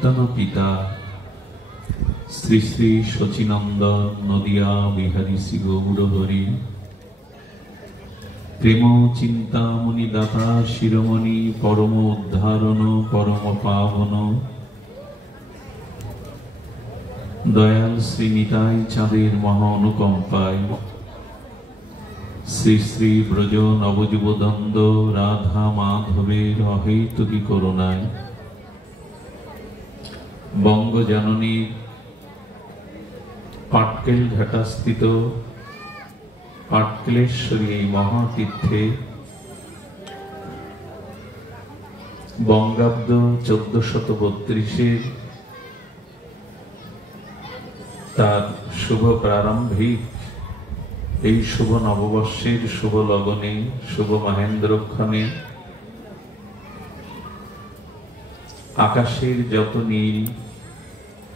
পিতা শ্রী শ্রী শচীনন্দন নদিয়া বিহারী শ্রী গৌরহরি প্রেম চিন্তামণি দাতা শিরোমণি পরম উদ্ধারণ পরম পাবন দয়াল শ্রী নিতাই চাঁদের মহা অনুকম্পায় শ্রী শ্রী ব্রজ নবযুবদন্দ রাধা মাধবের অহেতুকী করুণায় বঙ্গজননী পাটকেল ঘাটাস্থিত পাটকেলেশ্বরী এই মহাতীর্থে বঙ্গাব্দ 1432 তার শুভ প্রারম্ভিক এই শুভ নববর্ষের শুভ লগনে শুভ মহেন্দ্রক্ষণে আকাশের যত নীল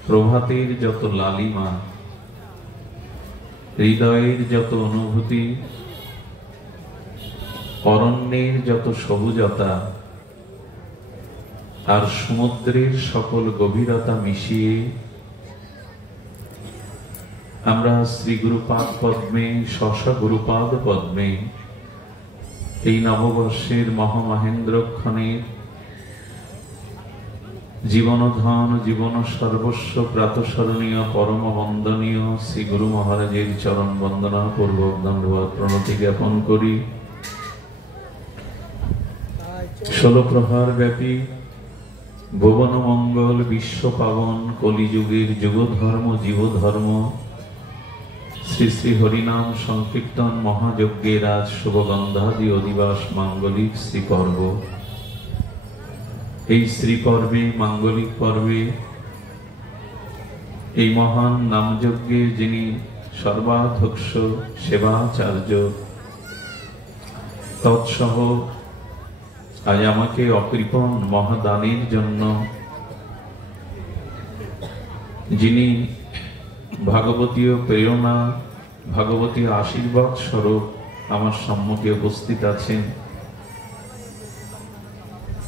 প্রভাতের যত লালিমা হৃদয়ের যত অনুভূতি অরণ্যের যত সবুজতা আর সমুদ্রের সকল গভীরতা মিশিয়ে আমরা শ্রী গুরুপাদ পদ্মে শশ গুরুপাদ পদ্মে এই নববর্ষের মহামহেন্দ্রক্ষণে জীবনধন জীবন সর্বস্ব প্রাতঃস্মরণীয় পরম বন্দনীয় শ্রী গুরু মহারাজের চরণ বন্দনা পূর্বক দণ্ডবত প্রণতি জ্ঞাপন করি। 16 প্রহর ব্যাপী ভুবন মঙ্গল বিশ্ব পাবন কলিযুগের যুগধর্ম জীবধর্ম শ্রী শ্রী হরিনাম সংকীর্তন মহাযজ্ঞের আজ শুভগন্ধাদি অধিবাস মাঙ্গলিক শ্রী পর্ব। এই শ্রী পর্বে মাঙ্গলিক পর্বে এই মহান নামযজ্ঞে যিনি সর্বাধ্যক্ষ সেবাচার্য তৎসহ আজ আমাকে অকৃপণ মহাদানের জন্য যিনি ভাগবতীয় প্রেরণা ভাগবতীয় আশীর্বাদ স্বরূপ আমার সম্মুখে উপস্থিত আছেন,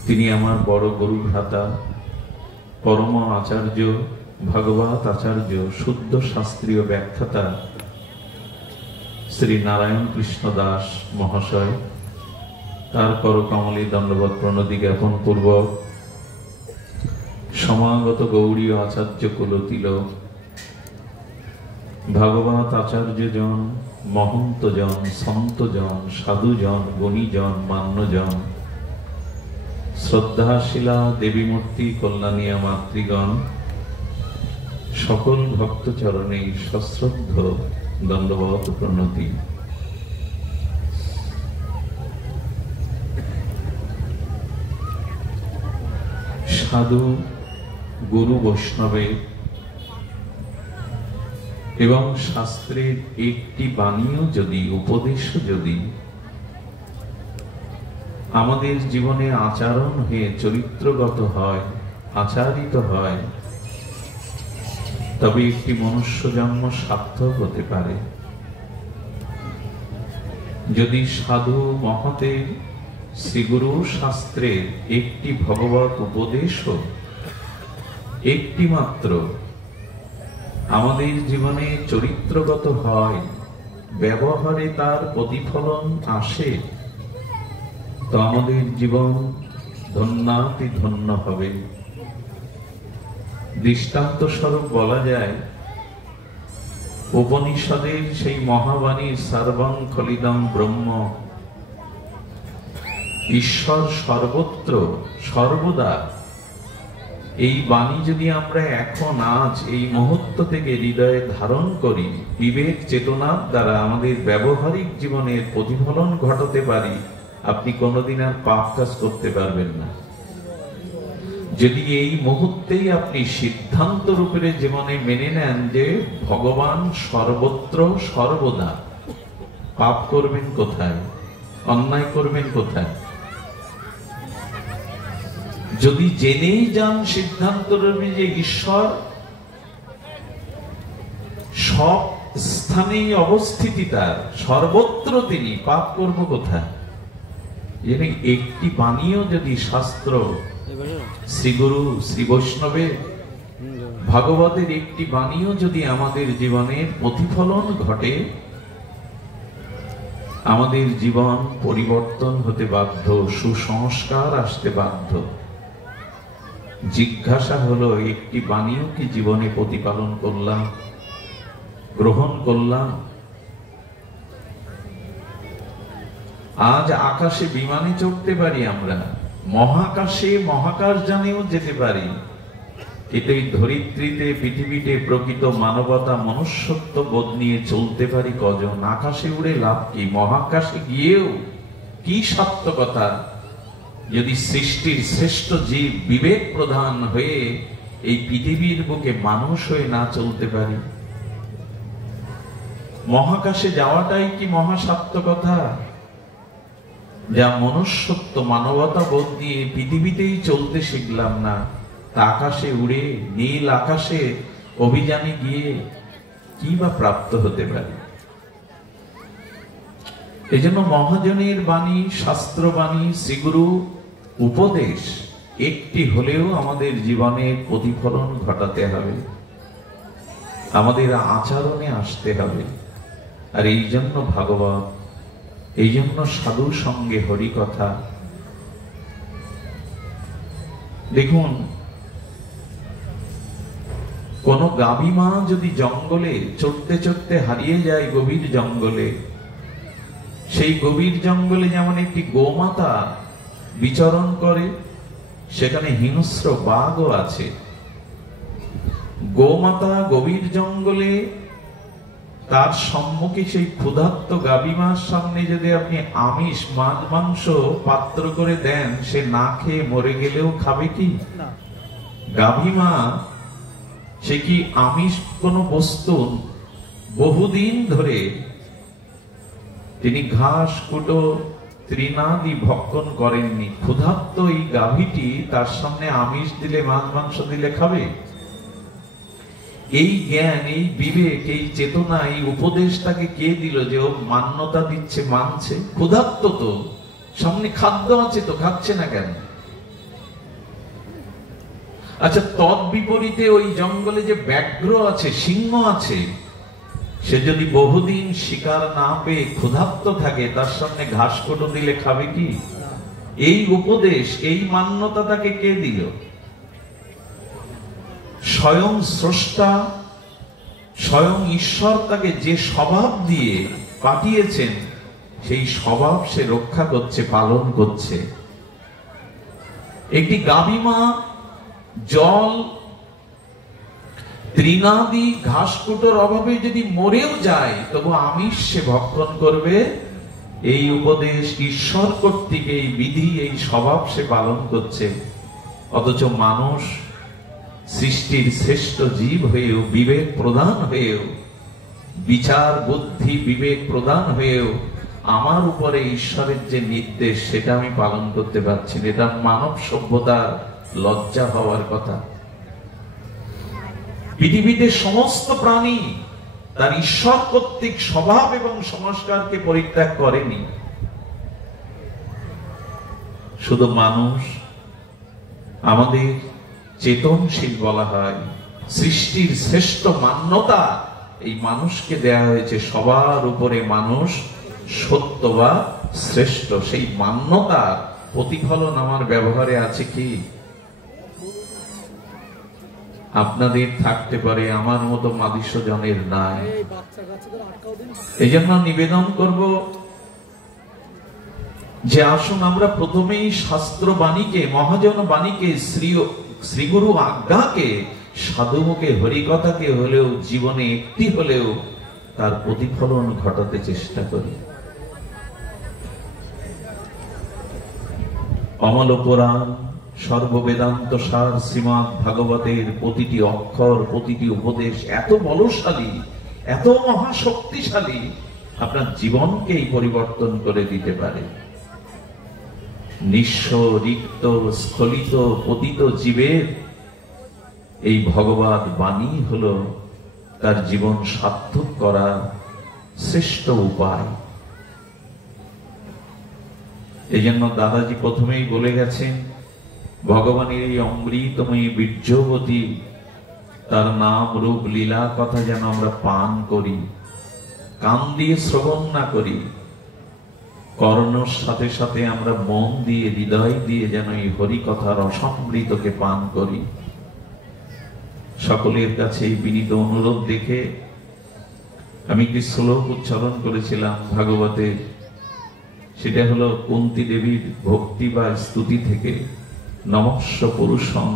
তিনি আমার বড় গুরু ভ্রাতা পরম আচার্য ভাগবত আচার্য শুদ্ধ শাস্ত্রীয় ব্যাখ্যাতা শ্রী নারায়ণ কৃষ্ণ দাস মহাশয়। তার করকমলে দণ্ডবত প্রণতি জ্ঞাপন পূর্বক সমাগত গৌড়ীয় আচার্য কুলতিলক ভাগবত আচার্যজন মহন্তজন সন্তজন সাধুজন গুণীজন মান্যজন শ্রদ্ধাশীলা দেবীমূর্তি কল্যাণিয়া মাতৃগণ সকল ভক্ত চরণে সশ্রদ্ধ দণ্ডবত প্রণতি। সাধু গুরু বৈষ্ণবে এবং শাস্ত্রের একটি বাণীও যদি উপদেশও যদি আমাদের জীবনে আচরণ হয়ে চরিত্রগত হয় আচারিত হয় তবে একটি মনুষ্য জন্ম সার্থক হতে পারে। যদি সাধু মহতের শ্রীগুরু শাস্ত্রের একটি ভগবত উপদেশও একটি মাত্র আমাদের জীবনে চরিত্রগত হয় ব্যবহারে তার প্রতিফলন আসে তো আমাদের জীবন ধন্যাতি ধন্য হবে। দৃষ্টান্ত স্বরূপ বলা যায় উপনিষদের সেই মহাবাণী সর্বং খলিদং ব্রহ্ম, ঈশ্বর সর্বত্র সর্বদা, এই বাণী যদি আমরা এখন আজ এই মুহূর্ত থেকে হৃদয়ে ধারণ করি বিবেক চেতনার দ্বারা আমাদের ব্যবহারিক জীবনের প্রতিফলন ঘটাতে পারি, আপনি কোনোদিন আর পাপ কাজ করতে পারবেন না। যদি এই মুহূর্তেই আপনি সিদ্ধান্ত রূপে জীবনে মেনে নেন যে ভগবান সর্বত্র সর্বদা, পাপ করবেন কোথায়, অন্যায় করবেন কোথায়? যদি জেনেই যান সিদ্ধান্ত রূপে যে ঈশ্বর সব স্থানেই অবস্থিতি তার, সর্বত্র তিনি, পাপ করব কোথায়? একটি বাণীও যদি শাস্ত্র শ্রীগুরু শ্রী বৈষ্ণবের ভাগবতের একটি বাণীও যদি আমাদের জীবনের প্রতিফলন ঘটে, আমাদের জীবন পরিবর্তন হতে বাধ্য, সুসংস্কার আসতে বাধ্য। জিজ্ঞাসা হলো, একটি বাণীও কি জীবনে প্রতিপালন করলাম, গ্রহণ করলাম? আজ আকাশে বিমানে চড়তে পারি আমরা, মহাকাশে মহাকাশযানেও যেতে পারি, কিন্তু এই ধরিত্রীতে পৃথিবীতে প্রকৃত মানবতা মনুষ্যত্ব বোধ নিয়ে চলতে পারি কজন? আকাশে উড়ে লাভ কি? মহাকাশে গিয়েও কি সার্থকতা যদি সৃষ্টির শ্রেষ্ঠ জীব বিবেক প্রধান হয়ে এই পৃথিবীর বুকে মানুষ হয়ে না চলতে পারি? মহাকাশে যাওয়াটাই কি মহা সার্থকতা? যা মনুষ্যত্ব মানবতা বোধ নিয়ে পৃথিবীতেই চলতে শিখলাম না, আকাশে উড়ে নীল আকাশে অভিযানে গিয়ে কি বা প্রাপ্ত হতে পারে? এই জন্য মহাজনের বাণী, শাস্ত্রবাণী, শ্রীগুরু উপদেশ একটি হলেও আমাদের জীবনে প্রতিফলন ঘটাতে হবে, আমাদের আচরণে আসতে হবে। আর এই জন্য ভাগবত, এই জন্য সাধু সঙ্গে হরি কথা। দেখুন, কোন গাভী মা যদি জঙ্গলে চড়তে চড়তে হারিয়ে যায় গভীর জঙ্গলে, সেই গভীর জঙ্গলে যেমন একটি গোমাতা বিচরণ করে, সেখানে হিংস্র বাঘও আছে। গোমাতা গভীর জঙ্গলে, তার সম্মুখে সেই ক্ষুধার্ত গাভী মার সামনে যদি আপনি আমিষ মাছ মাংস পাত্র করে দেন, সে না খেয়ে মরে গেলেও খাবে কি? গাভী মা সে কি আমিষ কোন বস্তু বহুদিন ধরে তিনি ঘাস কুটো তৃণাদি ভক্ষণ করেননি, ক্ষুধার্ত এই গাভীটি তার সামনে আমিষ দিলে মাছ মাংস দিলে খাবে? এই জ্ঞান, এই বিবেক, এই চেতনা, এই উপদেশ তাকে কে দিল যে ও মান্যতা দিচ্ছে, মানছে? ক্ষুধার্ত তো, সামনে খাদ্য আছে তো, খাচ্ছে না কেন? আচ্ছা, তৎ বিপরীতে ওই জঙ্গলে যে ব্যাঘ্র আছে, সিংহ আছে, সে যদি বহুদিন শিকার না পেয়ে ক্ষুধার্ত থাকে, তার সামনে ঘাস কোটো দিলে খাবে কি? এই উপদেশ, এই মান্যতা তাকে কে দিল? স্বয়ং স্রষ্টা, স্বয়ং ঈশ্বর তাকে যে স্বভাব দিয়ে পাঠিয়েছেন, সেই স্বভাব সে রক্ষা করছে, পালন করছে। একটি গাভী মা জল তৃণাদি ঘাস কুটোর অভাবে যদি মরেও যায়, তবু আমিষ সে ভক্ষণ করবে। এই উপদেশ ঈশ্বর কর্তৃক, এই বিধি, এই স্বভাব সে পালন করছে। অথচ মানুষ সৃষ্টির শ্রেষ্ঠ জীব হয়েও, বিবেক প্রদান হয়েও, বিচার বুদ্ধি বিবেক প্রদান হয়েও আমার উপরে ঈশ্বরের যে নির্দেশ, সেটা আমি পালন করতে পারছি না। এটা মানব সভ্যতার লজ্জা হওয়ার কথা। পৃথিবীতে সমস্ত প্রাণী তার ঈশ্বর কর্তৃক স্বভাব এবং সংস্কারকে পরিত্যাগ করেনি, শুধু মানুষ। আমাদের চেতনশীল বলা হয়, সৃষ্টির শ্রেষ্ঠ মান্যতা এই মানুষকে দেয়া হয়েছে। সবার উপরে মানুষ সত্য বা শ্রেষ্ঠ, সেই মান্যতার প্রতিফলন আমার ব্যবহারে আছে কি? আপনাদের থাকতে পারে, আমার মতো মাদিস্য জনের নাই। এই জন্য নিবেদন করব যে আসুন আমরা প্রথমেই শাস্ত্র বাণীকে, মহাজন বাণীকে, শ্রীগুরু আজ্ঞাকে, সাধুমুখে হরিকথাকে হলেও জীবনে একটি হলেও তার প্রতিফলন ঘটাতে চেষ্টা করি। অমল পুরাণ, সর্ববেদান্ত সার শ্রীমদ্ ভাগবতের প্রতিটি অক্ষর, প্রতিটি উপদেশ এত বলশালী, এত মহাশক্তিশালী, আপনার জীবনকেই পরিবর্তন করে দিতে পারে। নিঃস্ব, রিক্ত, স্খলিত, পতিত জীবের এই ভগবত বাণী হলো তার জীবন সার্থক করার শ্রেষ্ঠ উপায়। এই জন্য দাদাজি প্রথমেই বলে গেছেন, ভগবানের এই অমৃতময়ী বীর্যবতী তার নাম রূপ লীলা কথা যেন আমরা পান করি, কান দিয়ে শ্রবণ না করি, কর্ণর সাথে সাথে আমরা মন দিয়ে হৃদয় দিয়ে যেন এই হরি কথার অসমৃতকে পান করি। সকলের কাছে এই বিনীত অনুরোধ দেখে আমি একটি শ্লোক উচ্চারণ করেছিলাম ভাগবতে। সেটা হলো কুন্তী দেবীর ভক্তি বা স্তুতি থেকে, নমস্য পুরুষং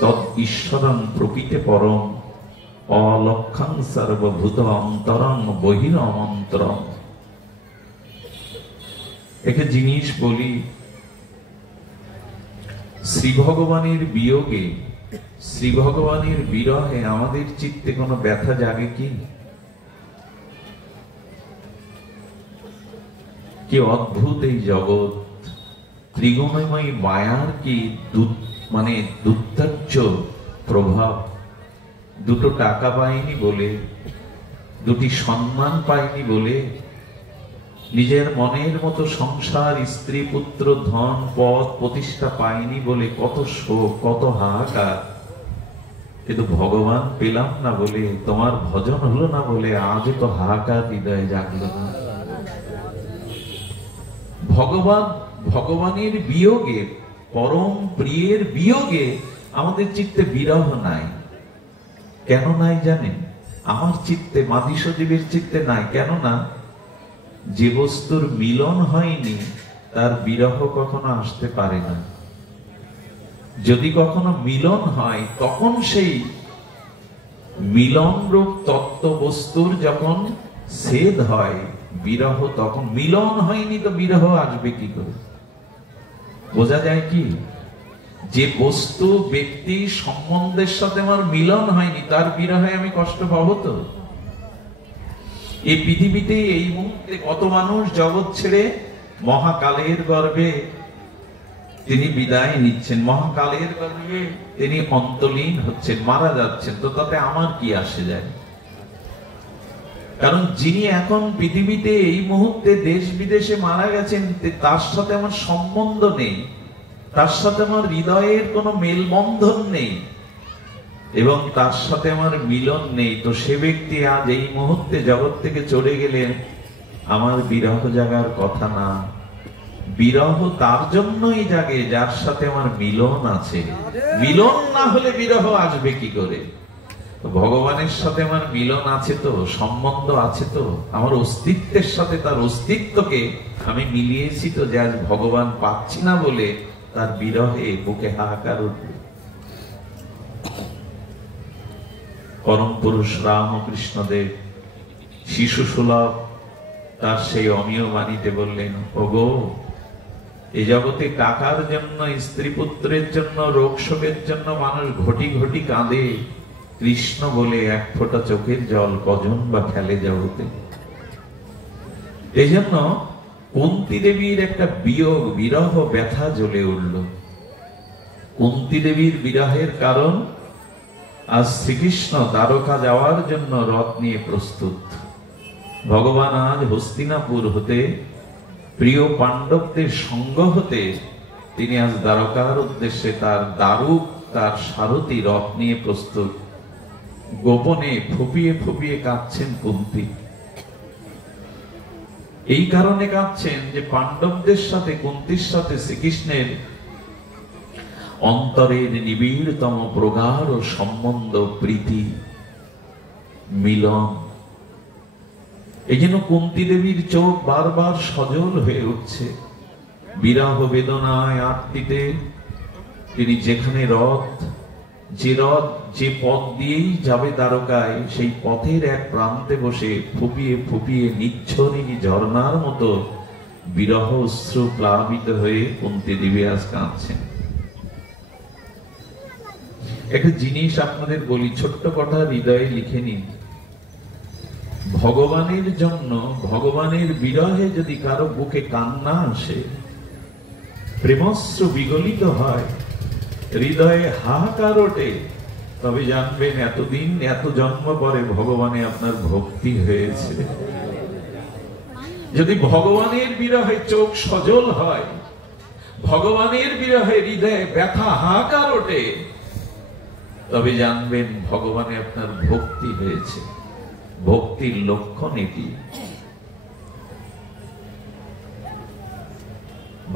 তদ ঈশ্বরং প্রকৃতে পরম অলক্ষং সর্বভূত অন্তরং বহিরমন্ত্রং। একটা জিনিস বলি, শ্রী ভগবানের বিয়োগে, শ্রী ভগবানের বিরহে আমাদের চিত্তে কোনো ব্যথা জাগে কি? কি অদ্ভুত এই জগৎ! ত্রিগুণময়ী মায়ার কি মানে দুর্দার্য প্রভাব। দুটো টাকা পাইনি বলে, দুটি সম্মান পাইনি বলে, নিজের মনের মতো সংসার, স্ত্রী, পুত্র, ধন, পদ, প্রতিষ্ঠা পাইনি বলে কত শোক, কত হাহাকার। কিন্তু ভগবান পেলাম না বলে, তোমার ভজন হলো না বলে আজও তো হাহাকার হৃদয়ে জাগলো না। ভগবানের বিয়োগে, পরম প্রিয়ের বিয়োগে আমাদের চিত্তে বিরহ নাই। কেন নাই জানেন? আমার চিত্তে, মাধীশদেবের চিত্তে নাই। কেন না? যে বস্তুর মিলন হয়নি তার বিরহ কখনো আসতে পারে না। যদি কখনো মিলন হয়, তখন সেই মিলন রূপ তত্ত্ব বস্তুর যখন ছেদ হয়, বিরহ তখন। মিলন হয়নি তো বিরহ আসবে কি করে? বোঝা যায় কি? যে বস্তু, ব্যক্তি, সম্বন্ধের সাথে আমার মিলন হয়নি, তার বিরহে আমি কষ্ট পাবো তো? এই পৃথিবীতে এই মুহূর্তে কত মানুষ জগৎ ছেড়ে মহাকালের গর্ভে তিনি বিদায় নিচ্ছেন, মহাকালের গর্ভে তিনি অন্তলীন হচ্ছেন, মারা যাচ্ছেন। তো তাতে আমার কি আসে যায়? কারণ যিনি এখন পৃথিবীতে এই মুহূর্তে দেশ বিদেশে মারা গেছেন, তার সাথে আমার সম্বন্ধ নেই, তার সাথে আমার হৃদয়ের কোনো মেলবন্ধন নেই এবং তার সাথে আমার মিলন নেই। তো সে ব্যক্তি আজ এই মুহূর্তে জগৎ থেকে চলে গেলেন, আমার বিরহ জাগার কথা না। বিরহ তার জন্যই জাগে যার সাথে আমার মিলন আছে। মিলন না হলে বিরহ আসবে কি করে? ভগবানের সাথে আমার মিলন আছে তো, সম্বন্ধ আছে তো, আমার অস্তিত্বের সাথে তার অস্তিত্বকে আমি মিলিয়েছি তো, যে আজ ভগবান পাচ্ছি না বলে তার বিরহে বুকে হাহাকার উঠবে। পরম পুরুষ রামকৃষ্ণদেব শিশু সুলভ তার সেই অমীয় বাণীতে বললেন, ওগো, এই জগতে টাকার জন্য, স্ত্রী পুত্রের জন্য, রোগ শোকের জন্য মানুষ ঘটি ঘটি কাঁদে। কৃষ্ণ বলে এক ফোঁটা চোখের জল কজন বা ফেলে জগতে। এই জন্য কুন্তী দেবীর একটা বিয়োগ, বিরহ, ব্যথা জ্বলে উঠল। কুন্তী দেবীর বিরহের কারণ, আজ শ্রীকৃষ্ণ দ্বারকা যাওয়ার জন্য রথ নিয়ে প্রস্তুত। ভগবান আজ হস্তিনাপুর হতে, প্রিয় পাণ্ডবদের সঙ্গ হতে তিনি আজ দ্বারকার উদ্দেশ্যে তার দারুক, তার সারথী রথ নিয়ে প্রস্তুত। গোপনে ফুপিয়ে ফুপিয়ে কাঁদছেন কুন্তী। এই কারণে কাঁদছেন যে পাণ্ডবদের সাথে, কুন্তীর সাথে শ্রীকৃষ্ণের অন্তরের নিবিড়তম প্রগাঢ় সম্বন্ধ, প্রীতি, মিলন। এই জন্য কুন্তী দেবীর চোখ বারবার সজল হয়ে উঠছে বিরহ বেদনায় আত্মীতে। তিনি যেখানে রথ, যে পথ দিয়েই যাবে দ্বারকায়, সেই পথের এক প্রান্তে বসে ফুপিয়ে ফুপিয়ে নিচ্ছরিণী ঝর্ণার মতো বিরহ অশ্রু প্লাবিত হয়ে কুন্তী দেবী আজ কাঁদছেন। একটা জিনিস আপনাদের বলি, ছোট্ট কথা হৃদয়ে লিখে নিন। ভগবানের জন্য, ভগবানের বিরহে যদি কারো বুকে কান্না আসে, প্রেমস্র বিগলিত হয়, হৃদয়ে হাহাকার ওঠে, তবে জানবেন এতদিন, এত জন্ম পরে ভগবানে আপনার ভক্তি হয়েছে। যদি ভগবানের বিরহে চোখ সজল হয়, ভগবানের বিরহে হৃদয়ে ব্যথা হাহাকার ওঠে, তবে জানবেন ভগবানে আপনার ভক্তি হয়েছে। ভক্তির লক্ষণ এটি।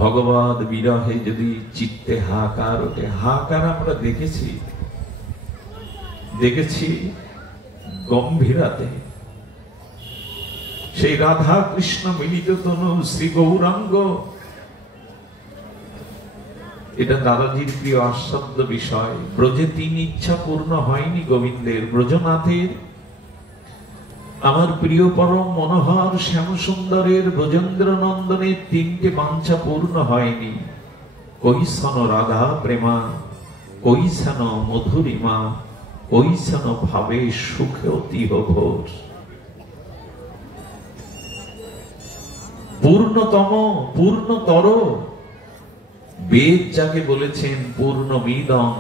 ভগবত বিরহে যদি চিত্তে হাহাকার ওঠে, হাহাকার আমরা দেখেছি গম্ভীরাতে, সেই রাধা কৃষ্ণ মিলিত তনু শ্রী গৌরাঙ্গ, এটা দাদাজির প্রিয় আস্বাদ্য বিষয়। ব্রজে ৩ ইচ্ছা পূর্ণ হয়নি গোবিন্দের, ব্রজনাথের। আমার প্রিয় পরম মনোহর শ্যাম সুন্দরের ব্রজেন্দ্র নন্দনের ৩টে বাঞ্ছা পূর্ণ হয়নি। কৈসন রাধা প্রেমা, কৈসন মধুরিমা, কৈসন ভাবে সুখে অতিহ ঘোর। পূর্ণতম, পূর্ণতর, বেদ যাকে বলেছেন পূর্ণমিদং,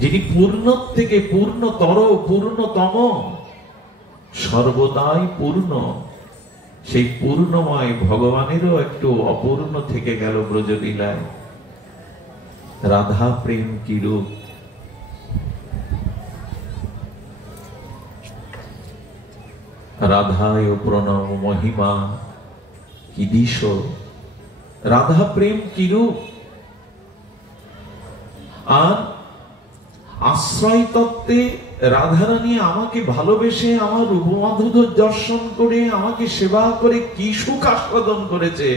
যিনি পূর্ণ থেকে পূর্ণতর, পূর্ণতম, সর্বদাই পূর্ণ, সেই পূর্ণময় ভগবানেরও একটু অপূর্ণ থেকে গেল ব্রজলীলায়। রাধা প্রেম কি রূপ! রাধায় প্রণব মহিমা কি দিশ, রাধা প্রেম কি রূপ! আর আশ্রয় তত্ত্বে রাধারানী আমাকে ভালোবেসে, আমার রূপমাধুর্য দর্শন করে, আমাকে সেবা করে কি সুখ আস্বাদন করেছে,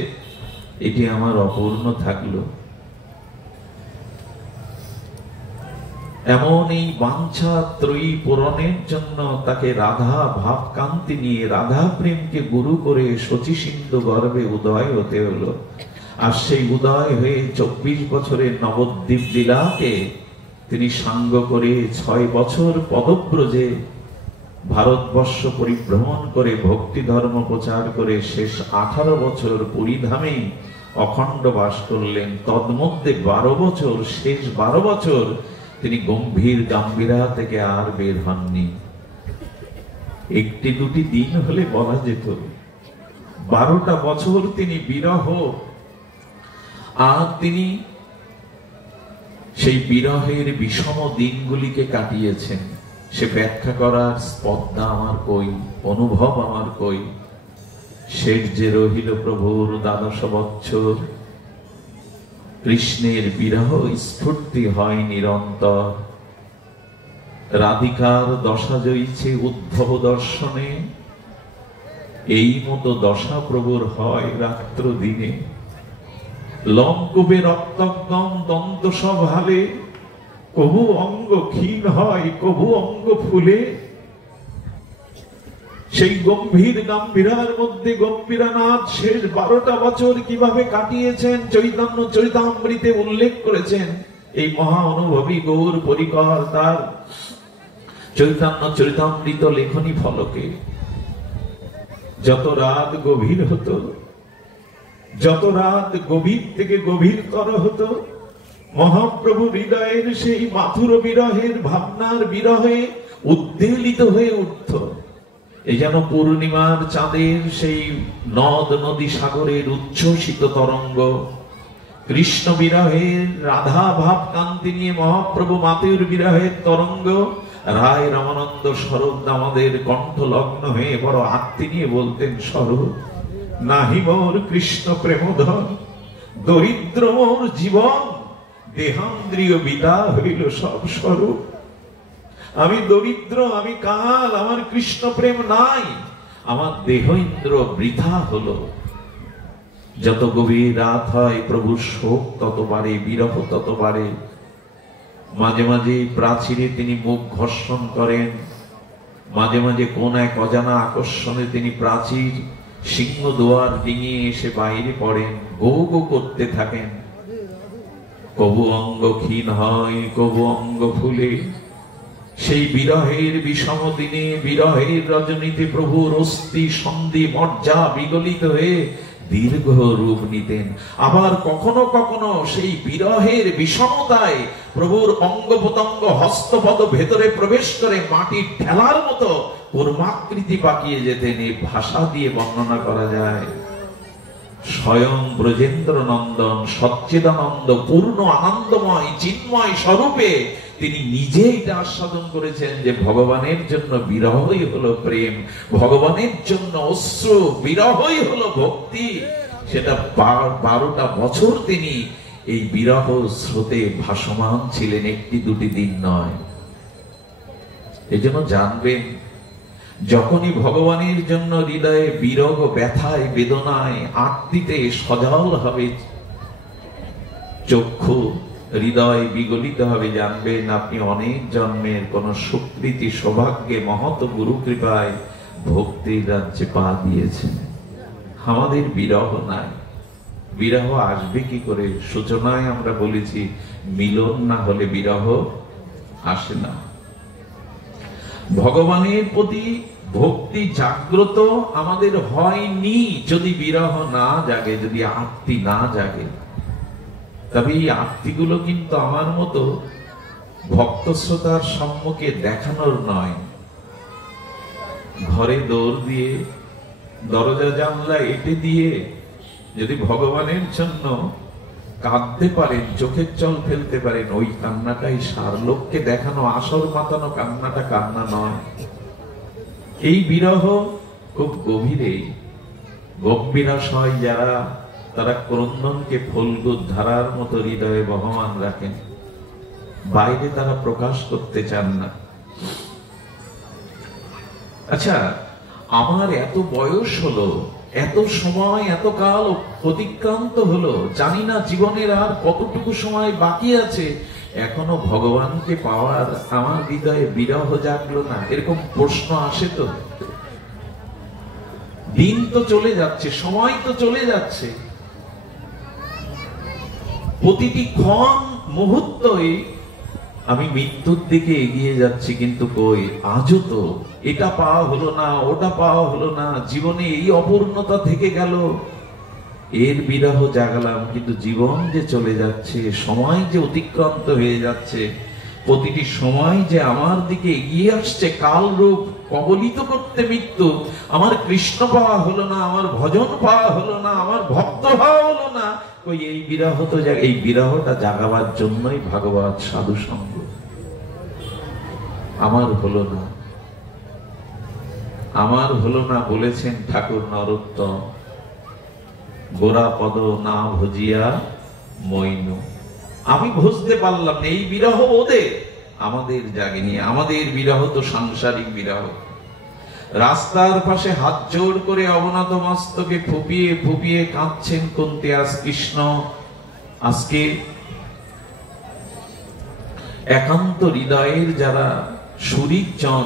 এটি আমার অপূর্ণ থাকলো। এমন এই বাঞ্ছা ত্রয়ী পূরণের জন্য তাকে রাধা ভাবকান্তি নিয়ে, রাধা প্রেমকে গুরু করে শচী সিন্ধু গর্ভে উদয় হতে হলো। আর সেই উদয় হয়ে 24 বছরের নবদ্বীপ লীলাকে তিনি সাঙ্গ করে 6 বছর পদব্রজে ভারতবর্ষ পরিভ্রমণ করে ভক্তি ধর্ম প্রচার করে শেষ 18 বছর পুরীধামেই অখণ্ড বাস করলেন। তন্মধ্যে 12 বছর, শেষ 12 বছর তিনি গম্ভীর গাম্ভীরা থেকে আর বের হননি। 1-2 দিন হলে বলা যেত, 12টা বছর তিনি বিরহ, আর তিনি সেই বিরহের বিষম দিনগুলিকে কাটিয়েছেন। সে ব্যাখ্যা করার স্পর্ধা আমার কই, অনুভব আমার কই। শেষ যে রহিল প্রভুর 12 বৎসর, কৃষ্ণের বিরহ স্ফূর্তি হয় নিরন্তর। রাধিকার দশা জয়ীছে উদ্ধব দর্শনে, এই মতো দশা প্রভুর হয় রাত্র দিনে। লঙ্কুবে রক্তগম দন্ত সব হালে, কবু অঙ্গ ক্ষীণ হয়, কবু অঙ্গ ফুলে। সেই গম্ভীর গাম্ভীরার মধ্যে গম্ভীরানাথ শেষ 12টা বছর কিভাবে কাটিয়েছেন চৈতন্য চরিতামৃতে উল্লেখ করেছেন এই মহা অনুভবী গৌর পরিকর তার চৈতন্য চরিতামৃত লেখনী ফলকে। যত রাত গভীর হতো, যত রাত গভীর থেকে গভীরতর হতো, মহাপ্রভু হৃদয়ের সেই মাথুর বিরহের ভাবনার বিরহে উদ্বেলিত হয়ে উঠত। এই যেন পূর্ণিমার চাঁদের সেই নদ নদী সাগরের উচ্ছ্বসিত তরঙ্গ। কৃষ্ণ বিরহের রাধা ভাব কান্তি নিয়ে মহাপ্রভু মাতের বিরহের তরঙ্গ। রায় রামানন্দ স্বরূপ আমাদের কণ্ঠ লগ্ন হয়ে বড় আত্মি নিয়ে বলতেন, স্বরূপ নাহি মোর কৃষ্ণ প্রেমধন, দরিদ্র মোর জীবন, দেহান্দ্রিয় বিদা হইল সব স্বরূপ। আমি দরিদ্র, আমি কাল, আমার কৃষ্ণ প্রেম নাই, আমার দেহ ইন্দ্র বৃথা হলো। যত গভীর রাত হয় প্রভুর শোক তত বাড়ে, বিরহ তত বাড়ে। মাঝে মাঝে প্রাচীরে তিনি মুখ ঘর্ষণ করেন, মাঝে মাঝে কোন এক অজানা আকর্ষণে তিনি প্রাচীর সিংহ দুয়ার ডিঙিয়ে এসে বাইরে পড়েন, গো গো করতে থাকেন। কবু অঙ্গ ক্ষীণ হয়, কবু অঙ্গ ফুলে। সেই বিরহের বিষম দিনে, বিরহের রজনীতে প্রভুর অস্থি সন্ধি মজ্জা বিগলিত হয়ে দীর্ঘ রূপ নিতেন। আবার কখনো কখনো সেই বিরহের বিষমতায় প্রভুর অঙ্গ প্রত্যঙ্গ হস্তপদ ভেতরে প্রবেশ করে মাটির ঠেলার মতো কর্মাকৃতি পাকিয়ে যেতেন। এই ভাষা দিয়ে বর্ণনা করা যায়। স্বয়ং ব্রজেন্দ্র নন্দন সচ্চিদানন্দ পূর্ণ আনন্দময় চিন্ময় স্বরূপে তিনি নিজেই এটা আস্বাদন করেছেন যে ভগবানের জন্য বিরহই হলো প্রেম, ভগবানের জন্য অশ্রু, বিরহই হলো ভক্তি। সেটা 12টা বছর তিনি এই বিরহ স্রোতে ভাসমান ছিলেন, একটি দুটি দিন নয়। এই জন্য জানবেন, যখনই ভগবানের জন্য হৃদয়ে বিরহ, ব্যথায়, বেদনায়, আত্মীতে সজল হবে চক্ষু, হৃদয় বিগলিত হবে, জানবেন আপনি অনেক জন্মের কোন সুকৃতি সৌভাগ্যে মহৎ গুরু কৃপায় ভক্তির রাজ্যে পা দিয়েছেন। আমাদের বিরহ নাই। বিরহ আসবে কি করে? সূচনায় আমরা বলেছি, মিলন না হলে বিরহ আসে না। ভগবানের প্রতি ভক্তি জাগ্রত আমাদের হয়নি যদি বিরহ না জাগে, যদি আত্মী না জাগে। তবে এই আত্মীগুলো কিন্তু আমার মতো ভক্ত শ্রোতার সম্মুখে দেখানোর নয়। ঘরে দৌড় দিয়ে, দরজা জানলা এঁটে দিয়ে যদি ভগবানের জন্য কাঁদতে পারেন, চোখের জল ফেলতে পারেন, ওই কান্নাটাই সার। লোককে দেখানো, আসর মাতানো কান্নাটা কান্না নয়। এই বিরহ খুব গভীরে গম্ভীরাশয় যারা, তারা ক্রন্দনকে ফল্গুর ধারার মতো হৃদয়ে বহমান রাখেন, বাইরে তারা প্রকাশ করতে চান না। আচ্ছা, আমার এত বয়স হলো, এত সময়, এত কাল অতিক্রান্ত হলো, জানি না জীবনের আর কতটুকু সময় বাকি আছে, এখনো ভগবানকে পাওয়ার আমার হৃদয়ে বিরহ জাগলো না। এরকম প্রশ্ন আসে তো। দিন তো চলে যাচ্ছে, সময় তো চলে যাচ্ছে, প্রতিটি ক্ষণ মুহূর্তই আমি মৃত্যুর দিকে এগিয়ে যাচ্ছি, কিন্তু কই আজও তো এটা পাওয়া হলো না, ওটা পাওয়া হলো না, জীবনে এই অপূর্ণতা থেকে গেল, এর বিরহ জাগালাম। কিন্তু জীবন যে চলে যাচ্ছে, সময় যে অতিক্রান্ত হয়ে যাচ্ছে, প্রতিটি সময় যে আমার দিকে এগিয়ে আসছে কালরূপ কবলিত করতে মৃত্যু, আমার কৃষ্ণ পাওয়া হলো না, আমার ভজন পাওয়া হলো না, আমার ভক্ত হওয়া হলো না, ওই এই বিরহ তো এই বিরহটা জাগাবার জন্যই ভাগবত সাধু সঙ্গ। আমার হলো না, আমার হলো না বলেছেন ঠাকুর নরোত্তম, গোরা পদ না ভজিয়া মইনু। আমি বুঝতে পারলাম না, এই বিরহ ওদের, আমাদের জাগেনি। আমাদের বিরহ তো সাংসারিক বিরহ। রাস্তার পাশে হাত জোড় করে অবনত মস্তকে ফুপিয়ে ফুপিয়ে কাঁদছেন কুন্তি। আজ কৃষ্ণ, আজকে একান্ত হৃদয়ের যারা শরীরজন,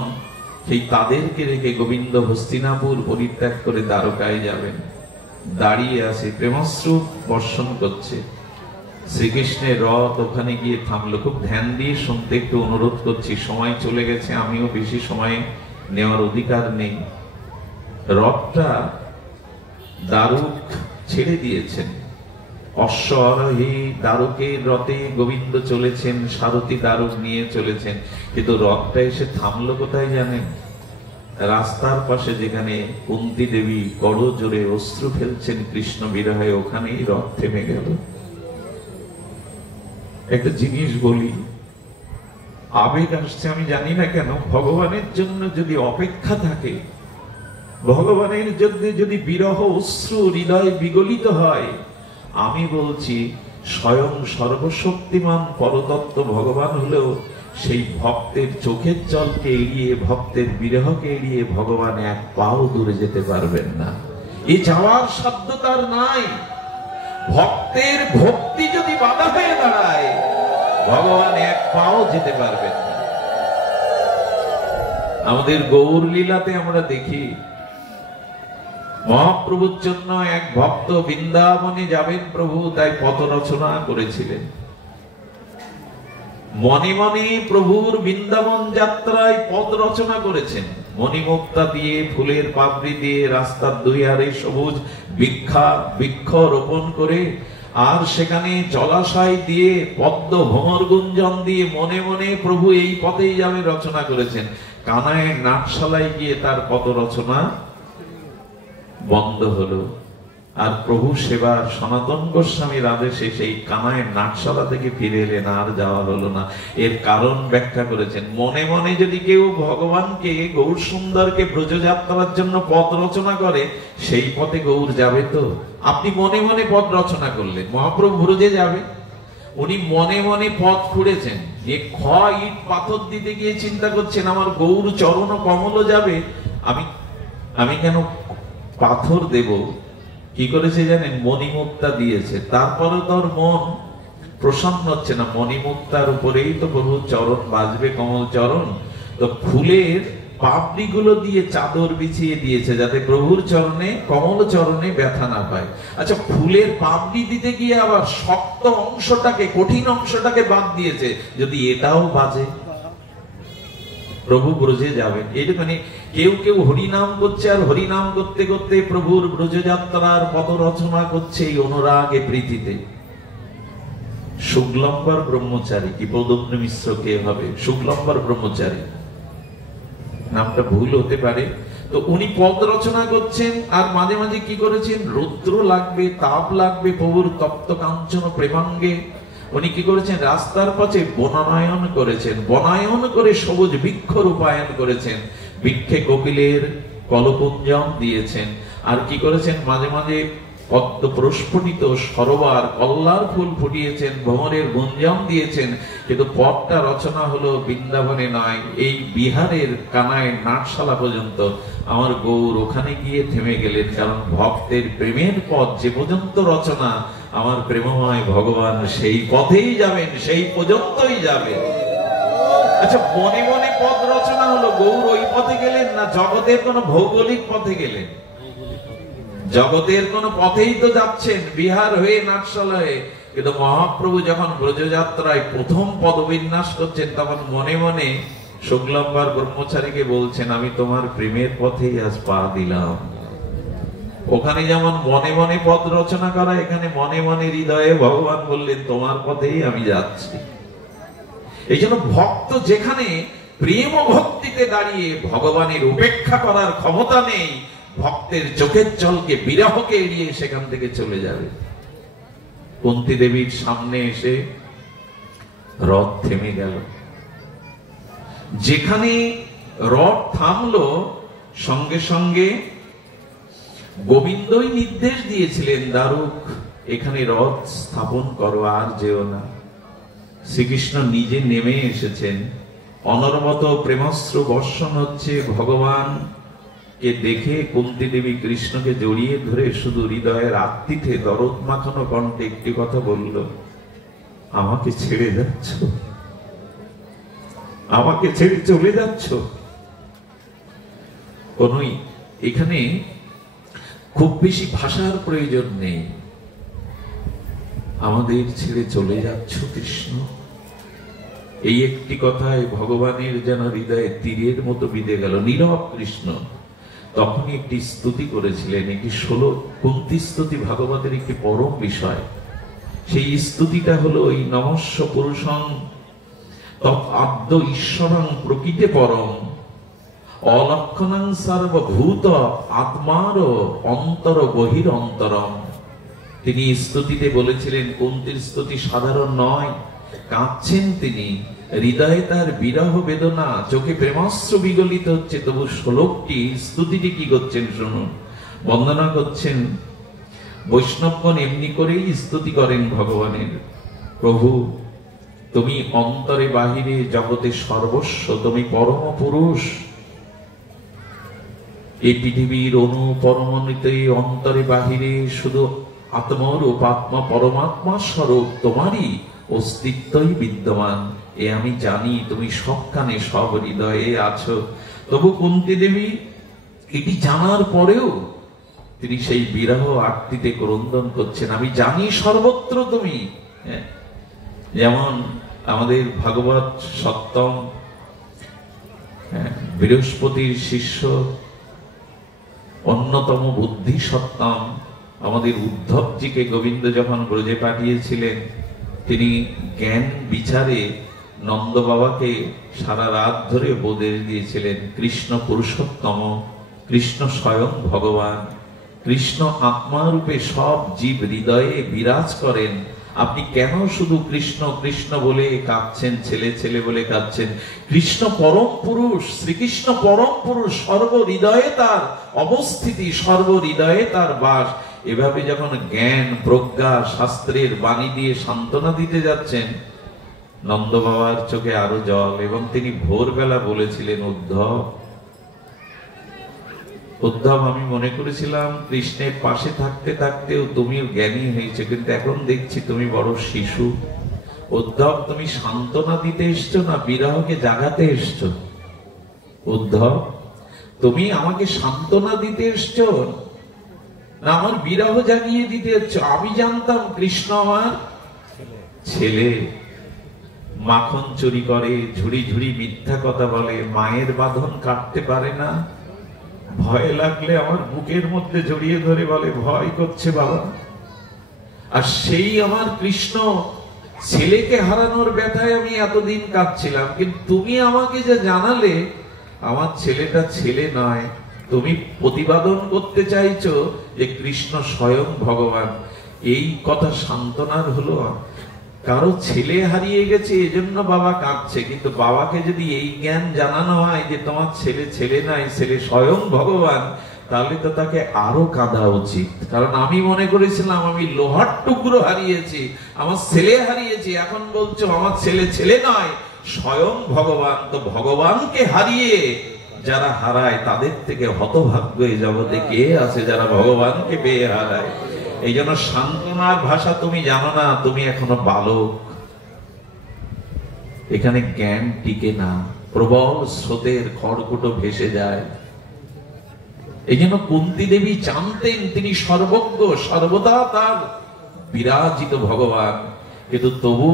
সেই তাদেরকে রেখে গোবিন্দ হস্তিনাপুর পরিত্যাগ করে দ্বারকায় যাবেন। দাঁড়িয়ে আছে, প্রেমাশ্রু বর্ষণ করছে। শ্রীকৃষ্ণের রথ ওখানে গিয়ে থামলো। খুব ধ্যান দিয়ে শুনতে একটু অনুরোধ করছি, সময় চলে গেছে, আমিও বেশি সময় নেওয়ার অধিকার নেই। রথটা দারুক ছেড়ে দিয়েছেন, অশ্ব আরোহী দারুকের রথে গোবিন্দ চলেছেন, সারথী দারুক নিয়ে চলেছেন। কিন্তু রথটা এসে থামলো কোথায় জানেন? রাস্তার পাশে যেখানে কুন্তি দেবী বড় জোরে অশ্রু ফেলছেন কৃষ্ণ বিরহে, ওখানেই রথ থেমে গেল। একটা জিনিস বলি, আবেগ আসছে আমি জানি না কেন। ভগবানের জন্য যদি অপেক্ষা থাকে, ভগবানের জন্য যদি বিরহ অশ্রু হৃদয় বিগলিত হয়, আমি বলছি স্বয়ং সর্বশক্তিমান পরতত্ত্ব ভগবান হলেও সেই ভক্তের চোখের জলকে এড়িয়ে, ভক্তের বিরহকে এড়িয়ে ভগবান এক পাও দূরে যেতে পারবেন না। এই যাওয়ার সাধ্য তার নাই। ভক্তের ভক্তি যদি বাধা হয়ে দাঁড়ায়, ভগবান এক পাও যেতে পারবেন না। আমাদের গৌর লীলাতে আমরা দেখি, মহাপ্রভুর জন্য এক ভক্ত বৃন্দাবনে যাবেন প্রভু, তাই পথ রচনা করেছিলেন। মনে মনে প্রভুর বৃন্দাবন যাত্রায় পথ রচনা করেছেন। মণিমুক্তা দিয়ে, ফুলের পাপড়ি দিয়ে, রাস্তার দুই ধারে সবুজ বৃক্ষ রোপণ করে, আর সেখানে জলাশয় দিয়ে, পদ্ম ভ্রমর গুঞ্জন দিয়ে মনে মনে প্রভু এই পথেই যাবে রচনা করেছেন। কানায় নাটশালায় গিয়ে তার পথ রচনা বন্ধ হলো। আর প্রভু সেবার সনাতন গোস্বামীর আদেশে সেই কানায় নাটশালা থেকে ফিরে এলেন, আর যাওয়া হলো না। এর কারণ ব্যাখ্যা করেছেন, মনে মনে যদি কেউ ভগবানকে, গৌর সুন্দরকে ব্রজযাত্রার জন্য পথ রচনা করে, সেই পথে গৌর যাবে তো? আপনি মনে মনে পথ রচনা করলেন, মহাপ্রভু ব্রজে যাবে। উনি মনে মনে পথ খুঁড়েছেন, যে ইট পাথর দিতে গিয়ে চিন্তা করছেন আমার গৌর চরণ কমল যাবে, আমি কেন পাথর দেব? কি করেছে জানেন? মণিমুক্তা দিয়েছে। তারপরে তোর মন প্রসন্ন হচ্ছে না, মণিমুক্তার উপরেই তো প্রভুর চরণ বাজবে, কমল চরণ। তো ফুলের পাপড়ি গুলো দিয়ে চাদর বিছিয়ে দিয়েছে, যাতে প্রভুর চরণে, কমল চরণে ব্যথা না পায়। আচ্ছা, ফুলের পাপড়ি দিতে গিয়ে আবার শক্ত অংশটাকে, কঠিন অংশটাকে বাদ দিয়েছে, যদি এটাও বাজে। প্রভু ব্রজে যাবেন, এটা মানে কেউ কেউ হরিনাম করছে, আর হরিনাম করতে করতে প্রভুর ব্রজযাত্রার পথ রচনা করছে এই অনুরাগে, প্রীতিতে। শুক্লম্বর ব্রহ্মচারী, কি পৌদম্ন মিশ্র কে হবে? শুক্লম্বর ব্রহ্মচারী, নামটা ভুল হতে পারে। তো উনি পদ রচনা করছেন, আর মাঝে মাঝে কি করেছেন? রৌদ্র লাগবে, তাপ লাগবে প্রভুর তপ্ত কাঞ্চন প্রেমাঙ্গে। উনি কি করেছেন? রাস্তার পাশে বনায়ন করেছেন, বনায়ন করে সবুজ বৃক্ষ রূপায়ণ করেছেন, বৃক্ষে কোকিলের কলপুঞ্জম দিয়েছেন। আর কি করেছেন? মাঝে মাঝে পদ্ম প্রস্ফুটিত সরোবর, কল্লার ফুল ফুটিয়েছেন, ভ্রমরের গুঞ্জম দিয়েছেন। কিন্তু পথটা রচনা হলো বৃন্দাবনে নয়, এই বিহারের কানায় নাটশালা পর্যন্ত। আমার গৌর ওখানে গিয়ে থেমে গেলেন, কারণ ভক্তের প্রেমের পথ যে পর্যন্ত রচনা, আমার প্রেমময় ভগবান সেই পথেই যাবেন, সেই পর্যন্তই যাবেন। আচ্ছা, মনে মনে পথ রচনা হলো, গৌর ওই পথে গেলেন না, জগতের কোন ভৌগোলিক পথে গেলেন? জগতের কোন পথেই তো যাচ্ছেন, বিহার হয়ে, নাটশালা হয়ে। কিন্তু মহাপ্রভু যখন ব্রজযাত্রায় প্রথম পদবিন্যাস করছেন, তখন মনে মনে শুক্লম্বর ব্রহ্মচারীকে বলছেন, আমি তোমার প্রেমের পথেই আজ পা দিলাম। ওখানে যেমন মনে মনে পদ রচনা করা, এখানে মনে মনে হৃদয়ে ভগবান বললেন, তোমার পথেই আমি যাচ্ছি। এই জন্য ভক্ত যেখানে প্রেম ও ভক্তিতে দাঁড়িয়ে ভগবানের উপেক্ষা করার ক্ষমতা নেই, ভক্তের চোখের জলকে, বিরহকে এড়িয়ে সেখান থেকে চলে যাবে। কুন্তী দেবীর সামনে এসে রথ থেমে গেল। যেখানে রথ থামলো, সঙ্গে সঙ্গে গোবিন্দই নির্দেশ দিয়েছিলেন, দারুক এখানে রথ স্থাপন করো, আর যেও না। শ্রীকৃষ্ণ নিজে নেমে এসেছেন, অনবরত প্রেমাস্ত্র বর্ষণ হচ্ছে। ভগবান কে দেখে কুন্তী দেবী কৃষ্ণকে জড়িয়ে ধরে শুধু হৃদয়ের আত্মীতে দরদ মাখানো কণ্ঠে একটি কথা বলল, আমাকে ছেড়ে যাচ্ছ, আমাকে ছেড়ে চলে যাচ্ছ। কোনই এখানে খুব বেশি ভাষার প্রয়োজন নেই, আমাদের ছেড়ে চলে যাচ্ছ কৃষ্ণ। এই একটি কথায় ভগবানের যেন হৃদয়ে তীরের মতো বিঁধে গেল। নীরব কৃষ্ণ তখনই একটি স্তুতি করেছিলেন, একটি 16 কুন্তী স্তুতি ভাগবতের একটি পরম বিষয়। সেই স্তুতিটা হলো এই নমস্য পুরুষং তৎ আদ্য ঈশ্বরং প্রকৃতে পরম অলক্ষণং সর্বভূত আত্মার অন্তর বহির অন্তরম। তিনি স্তুতিতে বলেছিলেন, কুন্তীর স্তুতি সাধারণ নয়, কাঁদছেন তিনি, হৃদয়ে তার বিরহ বেদনা, চোখে প্রেমাশ্রু বিগলিত হচ্ছে। তবু শ্লোকটি, স্তুতিটি কি করছেন শুনুন। বন্দনা করছেন, বৈষ্ণবগণ এমনি করেই স্তুতি করেন ভগবানের। প্রভু তুমি অন্তরে বাহিরে জগতে সর্বস্ব, তুমি পরম পুরুষ। এই পৃথিবীর অনু পরমাণুতে অন্তরে বাহিরে শুধু আত্মরূপ, আত্মা পরমাত্মা স্বরূপ তোমারই অস্তিত্বই বিদ্যমান। এ আমি জানি, তুমি সবখানে সব হৃদয়ে আছো। তবু কুন্তী দেবী এটি জানার পরেও তিনি সেই বিরহ আরতিতে ক্রন্দন করছেন, আমি জানি সর্বত্র তুমি। যেমন আমাদের ভাগবত সপ্তম বৃহস্পতির শিষ্য, অন্যতম বুদ্ধি সত্তম আমাদের উদ্ধবজিকে গোবিন্দ যখন ব্রজে পাঠিয়েছিলেন, তিনি জ্ঞান বিচারে নন্দ বাবাকে সারা রাত ধরে উপদেশ দিয়েছিলেন। কৃষ্ণ পুরুষোত্তম, কৃষ্ণ স্বয়ং ভগবান, কৃষ্ণ আত্মারূপে সব জীব হৃদয়ে বিরাজ করেন। আপনি কেন শুধু কৃষ্ণ কৃষ্ণ বলে কাঁদছেন, ছেলে ছেলে বলে কাঁদছেন? কৃষ্ণ পরম পুরুষ, শ্রীকৃষ্ণ পরম পুরুষ, সর্ব হৃদয়ে তার অবস্থিতি, সর্ব হৃদয়ে তার বাস। এভাবে যখন জ্ঞান প্রজ্ঞা শাস্ত্রের বাণী দিয়ে সান্ত্বনা দিতে যাচ্ছেন, নন্দ বাবার চোখে আরো জল। এবং তিনি ভোরবেলা বলেছিলেন, উদ্ধব উদ্ধব, আমি মনে করেছিলাম কৃষ্ণের পাশে থাকতে থাকতেও তুমি জ্ঞানী হয়েছে, কিন্তু এখন দেখছি তুমি বড় শিশু। উদ্ধব, তুমি সান্ত্বনা দিতে এসছো না বিরহকে জাগাতে এসছো? উদ্ধব, তুমি আমাকে সান্ত্বনা দিতে এসছো না আমার বিরহ জাগিয়ে দিতে এসছো? আমি জানতাম কৃষ্ণ আমার ছেলে, মাখন চুরি করে, ঝুড়ি ঝুড়ি মিথ্যা কথা বলে, মায়ের বাঁধন কাটতে পারে না, ভয় লাগলে আমার বুকের মধ্যে জড়িয়ে ধরে বলে ভয় করছে বাবা। আর সেই আমার কৃষ্ণ ছেলেকে হারানোর ব্যথায় আমি এতদিন কাঁদছিলাম, কিন্তু তুমি আমাকে যে জানালে আমার ছেলেটা ছেলে নয়, তুমি প্রতিপাদন করতে চাইছো যে কৃষ্ণ স্বয়ং ভগবান। এই কথা সান্ত্বনার হলো। কারো ছেলে হারিয়ে গেছে এজন্য বাবা কাঁদছে, কিন্তু বাবাকে যদি এই জ্ঞান জানানো হয় যে তোমার ছেলে ছেলে নাই, ছেলে স্বয়ং ভগবান, তাহলে তো তাকে আরো কাঁদা উচিত। কারণ আমি মনে করেছিলাম আমি লোহার টুকরো হারিয়েছি, আমার ছেলে হারিয়েছি, এখন বলছো আমার ছেলে ছেলে নয়, স্বয়ং ভগবান। তো ভগবানকে হারিয়ে যারা হারায় তাদের থেকে হতভাগ্য এই জগতে কে আছে যারা ভগবানকে পেয়ে হারায়? এই জন্য সান্ত্বনার ভাষা তুমি জানো না, তুমি এখনো বালক। এখানে জ্ঞান টিকে না, প্রবল স্রোতের খড়কুটো ভেসে যায়। এই জন্য কুন্তী দেবী জানতেন তিনি সর্বজ্ঞ, সর্বদা তার বিরাজিত ভগবান, কিন্তু তবু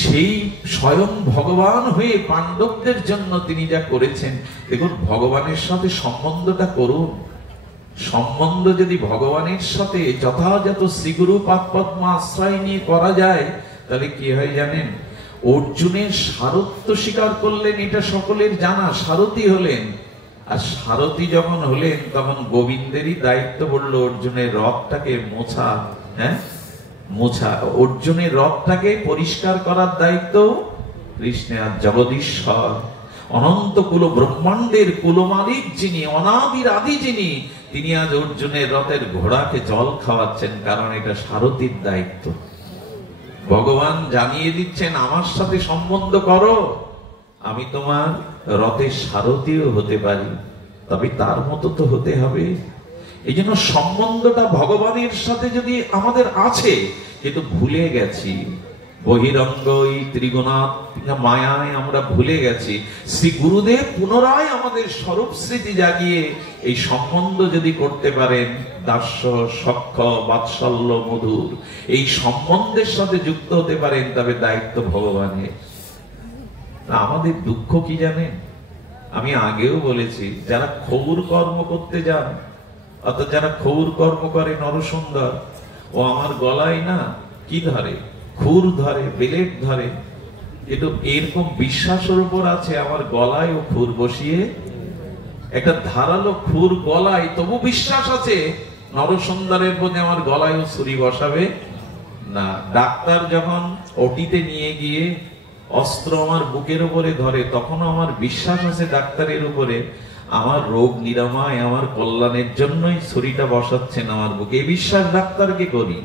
সেই স্বয়ং ভগবান হয়ে পাণ্ডবদের জন্য তিনি যা করেছেন, দেখুন ভগবানের সাথে সম্বন্ধটা করুন। সম্বন্ধ যদি ভগবানের সাথে যথাযথ শ্রীগুরু পাদপদ্ম আশ্রয় নিয়ে করা যায়, তাহলে কি হয় জানেন? অর্জুনের সারথ্য স্বীকার করলেন, এটা সকলের জানা, সারথী হলেন। আর সারথী যখন হলেন তখন গোবিন্দেরই দায়িত্ব পড়লো অর্জুনের রথটাকে মোছা, মোছা, অর্জুনের রথটাকে পরিষ্কার করার দায়িত্ব কৃষ্ণের। আর জগদীশ্বর অনন্ত কুল ব্রহ্মাণ্ডের কুলমালিক যিনি, অনাদির আদি যিনি, তিনি আজ অর্জুনের রথের ঘোড়াকে জল খাওয়াচ্ছেন, কারণ এটা সারথীর দায়িত্ব। ভগবান জানিয়ে দিচ্ছেন আমার সাথে সম্বন্ধ করো, আমি তোমার রথের সারথীও হতে পারি, তবে তার মতো তো হতে হবে। এই জন্য সম্বন্ধটা ভগবানের সাথে যদি আমাদের আছে, কিন্তু ভুলে গেছি বহিরঙ্গ এই ত্রিগুণাত্মিক মায়ায় আমরা ভুলে গেছি। শ্রী গুরুদেব পুনরায় আমাদের স্বরূপ স্মৃতি জাগিয়ে এই সম্বন্ধ যদি করতে পারেন, দাস্য সখ্য বাৎসল্য মধুর এই সম্বন্ধের সাথে যুক্ত হতে পারেন, তবে দায়িত্ব ভগবানের। আমাদের দুঃখ কি জানেন? আমি আগেও বলেছি, যারা ক্ষৌর কর্ম করতে যান, অর্থাৎ যারা ক্ষৌর কর্ম করে, নরসুন্দর ও আমার গলায় না কি ধরে, খুর ধরে, বেলেট ধরে, কিন্তু এরকম বিশ্বাসের উপর আছে আমার গলায় ও খুর বসিয়ে, একটা ধারালো খুর গলায়, তবু বিশ্বাস আছে নরসুন্দরের প্রতি আমার গলায় ও ছুরি বসাবে না। ডাক্তার যখন ওটিতে নিয়ে গিয়ে অস্ত্র আমার বুকের উপরে ধরে, তখনও আমার বিশ্বাস আছে ডাক্তারের উপরে আমার রোগ নিরাময়, আমার কল্যাণের জন্যই ছুরিটা বসাচ্ছেন আমার বুকে। এই বিশ্বাস ডাক্তারকে করি।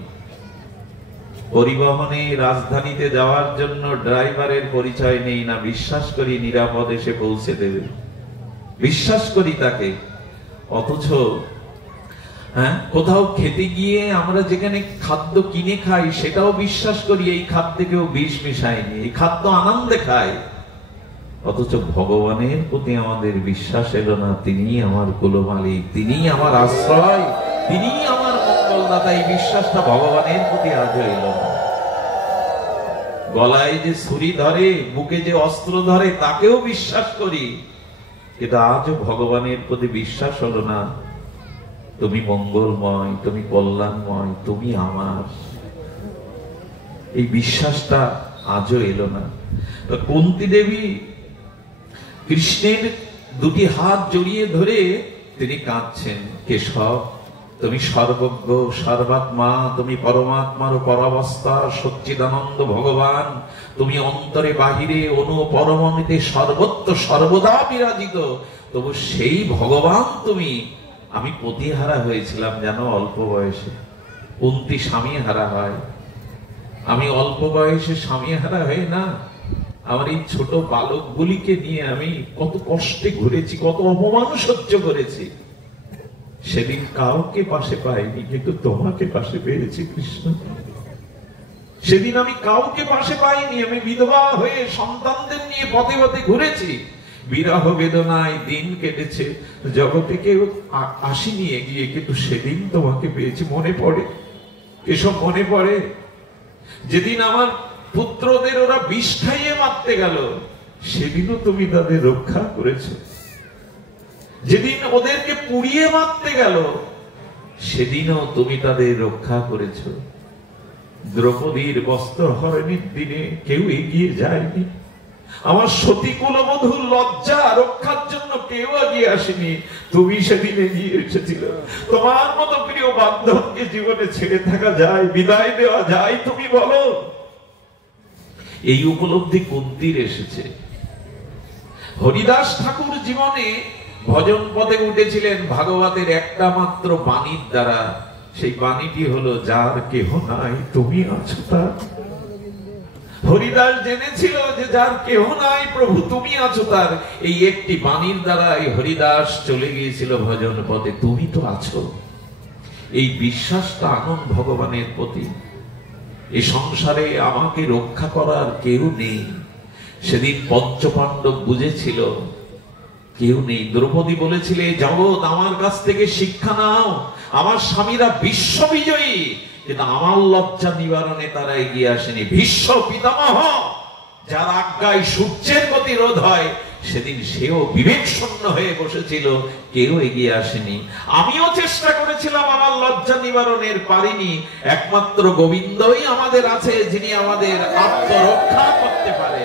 পরিবহনে রাজধানীতে যাওয়ার জন্য ড্রাইভারের পরিচয় নেই না, বিশ্বাস করি নিরাপদে সে পৌঁছে দেবে, বিশ্বাস করি তাকে। অথচ কোথাও খেতে গিয়ে আমরা যেখানে খাদ্য কিনে খাই, সেটাও বিশ্বাস করি এই খাদ্যে কেউ বিষ মিশায়নি, এই খাদ্য আনন্দে খাই। অথচ ভগবানের প্রতি আমাদের বিশ্বাস এলো না, তিনিই আমার কুলমালিক, তিনিই আমার আশ্রয়, তিনিই আমার মঙ্গলদাতা। এই বিশ্বাসটা ভগবানের প্রতি আজও এলো না। গলায় যে ছুরি ধরে, বুকে যে অস্ত্র ধরে, তাকেও বিশ্বাস করি, কিন্তু আজও ভগবানের প্রতি বিশ্বাস হলো না। তুমি মঙ্গলময়, তুমি কল্যাণময়, তুমি আমার, এই বিশ্বাসটা আজও এলো না। কুন্তী দেবী কৃষ্ণের দুটি হাত জড়িয়ে ধরে তিনি কাঁদছেন, কেশব তুমি সর্বজ্ঞ সর্বাত্মা, তুমি পরমাত্মার পরাবস্থা সচ্চিদানন্দ ভগবান, তুমি অন্তরে বাহিরে অনু পরমাণুতে সর্বত্র সর্বদা বিরাজিত, তবু সেই ভগবান তুমি। আমি পতিহারা হয়েছিলাম জানো অল্প বয়সে, কুন্তী স্বামী হারা হয়, আমি অল্প বয়সে স্বামী হারা হয়ে না, আমার এই ছোট বালকগুলিকে নিয়ে আমি কত কষ্টে ঘুরেছি, কত অপমান সহ্য করেছি। সেদিন কাউকে পাশে পাইনি, কিন্তু তোমাকে পাশে পেয়েছি কৃষ্ণ। সেদিন আমি কাউকে পাশে পাইনি, আমি বিধবা হয়ে সন্তানদের নিয়ে পথে পথে ঘুরেছি, বিরহ বেদনায় দিন কেটেছে, জগতে কেউ আসেনি এগিয়ে, কিন্তু সেদিন তোমাকে পেয়েছি। মনে পড়ে এসব, মনে পড়ে যেদিন আমার পুত্রদের ওরা বিষ খাইয়ে মারতে গেল, সেদিনও তুমি তাদের রক্ষা করেছো। যেদিন ওদেরকে পুড়িয়ে মারতে গেল, সেদিনও তুমি তাদের রক্ষা করেছো। দ্রৌপদীর বস্ত্র হরণের দিনে কেউ এগিয়ে যায়নি, আমার সতী কুলবধূর লজ্জা রক্ষার জন্য কেউ এগিয়ে আসেনি, তুমি সেদিন এগিয়ে এসেছিল। তোমার মতো প্রিয় বান্ধবকে জীবনে ছেড়ে থাকা যায়, বিদায় দেওয়া যায়? তুমি বলো। এই উপলব্ধি কুন্তীর এসেছে। হরিদাস ঠাকুর জীবনে ভজন পদে উঠেছিলেন ভাগবতের একটা মাত্র বাণীর দ্বারা, সেই বাণীটি হলো যার কেহ নাই তুমি আছো তার। হরিদাস জেনেছিল যে যার কেহ নাই প্রভু তুমি আছো তার, এই একটি বাণীর দ্বারা এই হরিদাস চলে গিয়েছিল ভজন পদে, তুমি তো আছো। এই বিশ্বাসটা আনন্দ ভগবানের প্রতি, এই সংসারে আমাকে রক্ষা করার কেউ নেই। সেদিন পঞ্চপাণ্ডব বুঝেছিল কেউ নেই। দ্রৌপদী বলেছিলে জগৎ আমার কাছ থেকে শিক্ষা নাও, আমার স্বামীরা বিশ্ববিজয়ী, কিন্তু আমার লজ্জা নিবারণে তারা এগিয়ে আসেনি। ভীষ্ম পিতামহ যার আজ্ঞায় সূর্যের গতিরোধ হয়, সেদিন সেও বিবেক শূন্য হয়ে বসেছিল, কেউ এগিয়ে আসেনি। আমিও চেষ্টা করেছিলাম আমার লজ্জা নিবারণের, পারিনি। একমাত্র গোবিন্দই আমাদের আছে, যিনি আমাদের আত্মরক্ষা করতে পারে।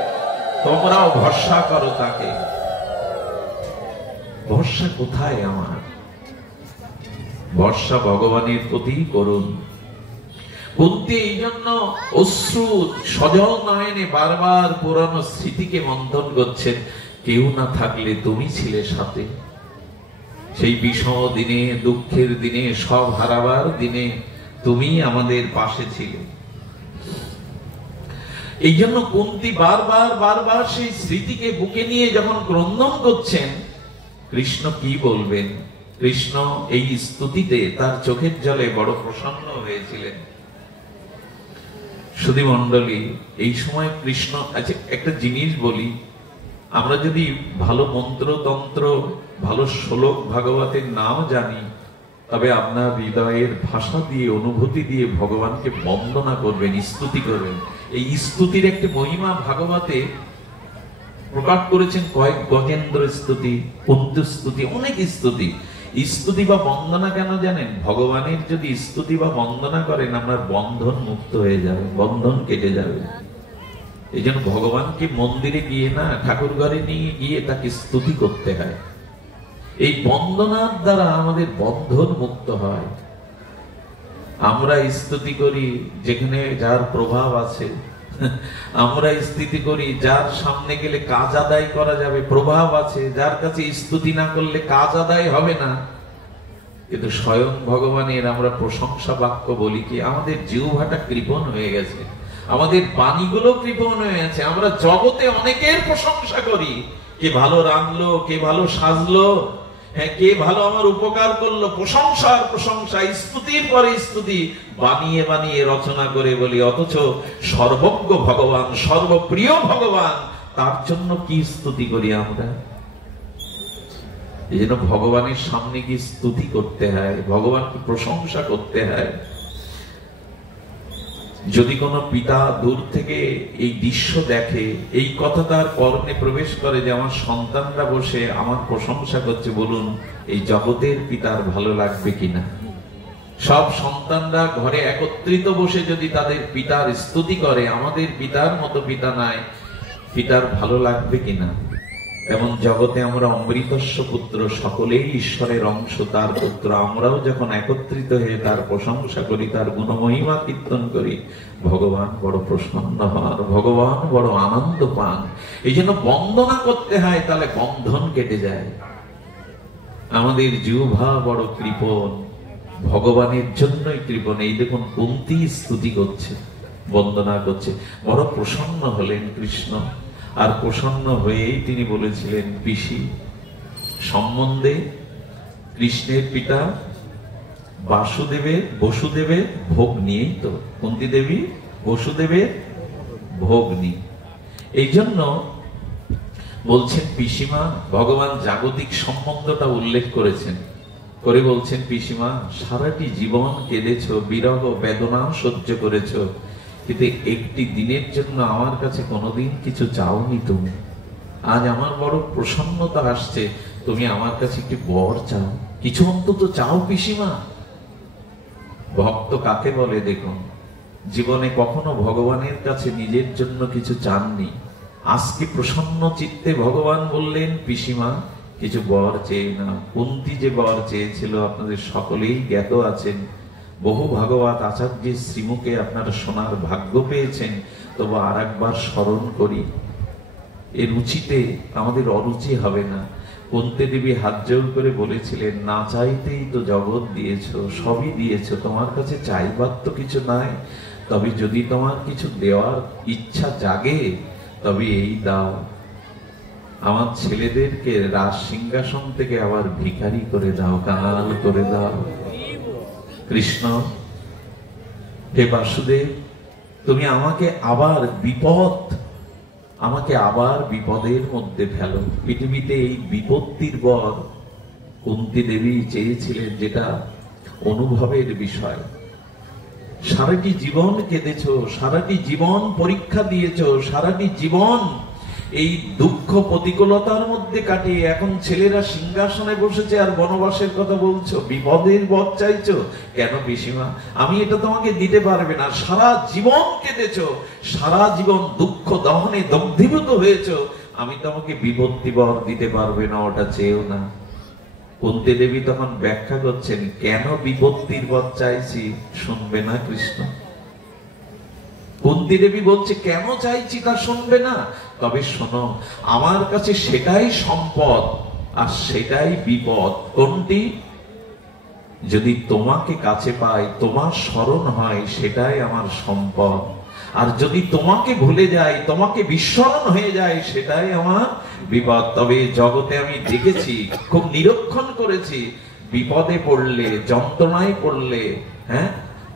তোমরাও ভরসা করো তাকে। ভরসা কোথায় আমার? ভরসা ভগবানের প্রতি করুন। কুন্তী এই জন্য অশ্রু সজল নয়নে বারবার পুরানো স্মৃতিকে মন্থন করছেন, কেউ না থাকলে তুমি ছিলে সাথে। সেই বিষম দিনে, দুঃখের দিনে, সব হারাবার দিনে তুমি আমাদের পাশে ছিলে। এই জন্য কুন্তী বারবার বারবার সেই স্মৃতিকে বুকে নিয়ে যখন ক্রন্দন করছেন, কৃষ্ণ কি বলবেন? কৃষ্ণ এই স্তুতিতে তার চোখের জলে বড় প্রসন্ন হয়েছিলেন। সুধী মণ্ডলী, এই সময় কৃষ্ণ, আচ্ছা একটা জিনিস বলি, আমরা যদি ভালো মন্ত্রতন্ত্র, ভালো শ্লোক ভাগবতের নাম জানি, তবে আপনার হৃদয়ের ভাষা দিয়ে, অনুভূতি দিয়ে ভগবানকে বন্দনা করবেন, স্তুতি করবেন। এই স্তুতির একটি মহিমা ভাগবতে প্রকাশ করেছেন কয়েক গজেন্দ্র স্তুতি, কুন্তু স্তুতি, অনেক স্তুতি। স্তুতি বা বন্দনা কেন জানেন? ভগবানের যদি স্তুতি বা বন্দনা করেন, আপনার বন্ধন মুক্ত হয়ে যাবে, বন্ধন কেটে যাবে। এই জন্য ভগবানকে মন্দিরে গিয়ে না, ঠাকুর ঘরে নিয়ে গিয়ে তাকে স্তুতি করতে হয়। এই বন্দনার দ্বারা আমাদের বন্ধন মুক্ত হয়। আমরা স্তুতি করি যেখানে যার প্রভাব আছে, আমরা স্তুতি করি যার সামনে গেলে কাজ আদায় করা যাবে, প্রভাব আছে, যার কাছে স্তুতি না করলে কাজ আদায় হবে না। কিন্তু স্বয়ং ভগবানের আমরা প্রশংসা বাক্য বলি কি? আমাদের জিহ্বাটা কৃপণ হয়ে গেছে, আমাদের বাণীগুলো কৃপণ হয়ে গেছে। আমরা জগতে অনেকের প্রশংসা করি, কে ভালো রাঁধলো, কে ভালো সাজলো, হ্যাঁ কে ভালো আমার উপকার করলো, প্রশংসার প্রশংসা, স্তুতির পরে স্তুতি বানিয়ে বানিয়ে রচনা করে বলি। অথচ সর্বজ্ঞ ভগবান, সর্বপ্রিয় ভগবান, তার জন্য কি স্তুতি করি আমরা? এই জন্য ভগবানের সামনে কি স্তুতি করতে হয়, ভগবানকে প্রশংসা করতে হয়। যদি কোনো পিতা দূর থেকে এই দৃশ্য দেখে, এই কথা তার কর্ণে প্রবেশ করে যে আমার সন্তানরা বসে আমার প্রশংসা করছে, বলুন এই জগতের পিতার ভালো লাগবে কিনা? সব সন্তানরা ঘরে একত্রিত বসে যদি তাদের পিতার স্তুতি করে, আমাদের পিতার মতো পিতা নাই, পিতার ভালো লাগবে কিনা? এমন জগতে আমরা অমৃতস্য পুত্র, সকলেই ঈশ্বরের অংশ, তার পুত্র। আমরাও যখন একত্রিত হয়ে তার প্রশংসা করি, তার গুণমহিমা কীর্তন করি, ভগবান বড় প্রসন্ন হন, ভগবান বড় আনন্দ পান। এই জন্য বন্দনা করতে হয়, তাহলে বন্ধন কেটে যায়। আমাদের জিহ্বা বড় কৃপণ, ভগবানের জন্যই কৃপণ। এই দেখুন কুন্তী স্তুতি করছে, বন্দনা করছে, বড় প্রসন্ন হলেন কৃষ্ণ। আর প্রসন্ন হয়েই তিনি বলেছিলেন পিসি সম্বন্ধে কৃষ্ণের পিতা বসুদেবের ভোগ নিয়েই তো, কুন্তী দেবী বসুদেবের ভোগ নিয়ে। এই জন্য বলছেন পিসিমা, ভগবান জাগতিক সম্বন্ধটা উল্লেখ করেছেন, করে বলছেন পিসিমা সারাটি জীবন কেঁদেছ, বিরহ বেদনা সহ্য করেছ, কিন্তু একটি দিনের জন্য আমার কাছে কোনোদিন কিছু চাওনি তুমি। আজ আমার বড় প্রসন্নতা আসছে, তুমি আমার কাছে একটি বর চাও, কিছু অন্তত চাও পিসিমা। ভক্ত কাকে বলে দেখুন, জীবনে কখনো ভগবানের কাছে নিজের জন্য কিছু চাননি। আজকে প্রসন্ন চিত্তে ভগবান বললেন পিসিমা কিছু বর চেয়ে না। কুন্তী যে বর চেয়েছিল আপনাদের সকলেই জ্ঞাত আছেন, বহু ভাগবত আচার্যের শ্রীমুখে আপনারা শোনার ভাগ্য পেয়েছেন। তবু আর একবার স্মরণ করি, এর রুচিতে আমাদের অরুচি হবে না। কুন্তী দেবী হাত জোড় করে বলেছিলেন, না চাইতেই তো জগৎ দিয়েছ, সবই দিয়েছ, তোমার কাছে চাইবার তো কিছু নাই। তবে যদি তোমার কিছু দেওয়ার ইচ্ছা জাগে তবে এই দাও, আমার ছেলেদেরকে রাজ সিংহাসন থেকে আবার ভিখারি করে দাও, কাঙাল করে দাও। কৃষ্ণ হে বাসুদেব, তুমি আমাকে আবার বিপদের মধ্যে ফেলো। পৃথিবীতে এই বিপত্তির বর কুন্তী দেবী চেয়েছিলেন, যেটা অনুভবের বিষয়। সারাটি জীবন কেঁদেছ, সারাটি জীবন পরীক্ষা দিয়েছ, সারাটি জীবন এই দুঃখ প্রতিকূলতার মধ্যে কাটিয়ে এখন ছেলেরা সিংহাসনে বসেছে আর বনবাসের কথা বলছো, বিপদের বর চাইছো কেন পিসিমা? আমি এটা তোমাকে দিতে পারবে না। সারা জীবন কেঁদেছ, সারা জীবন দুঃখ দহনে দগ্ধীভূত হয়েছ, আমি তোমাকে বিপত্তি বর দিতে পারবে না, ওটা চেয়েও না। কুন্তী দেবী তখন ব্যাখ্যা করছেন কেন বিপত্তির বর চাইছি, শুনবে না কৃষ্ণ। কুন্তী দেবী বলছে কেন চাইছি তা শুনবে না। তবে শোনো, আমার কাছে সেটাই সম্পদ আর সেটাই বিপদ। কোনটি? যদি তোমাকে কাছে পাই, তোমার স্মরণ হয়, সেটাই আমার সম্পদ। আর যদি তোমাকে ভুলে যাই, তোমাকে বিস্মরণ হয়ে যায়, সেটাই আমার বিপদ। তবে জগতে আমি দেখেছি, খুব নিরীক্ষণ করেছি, বিপদে পড়লে, যন্ত্রণায় পড়লে,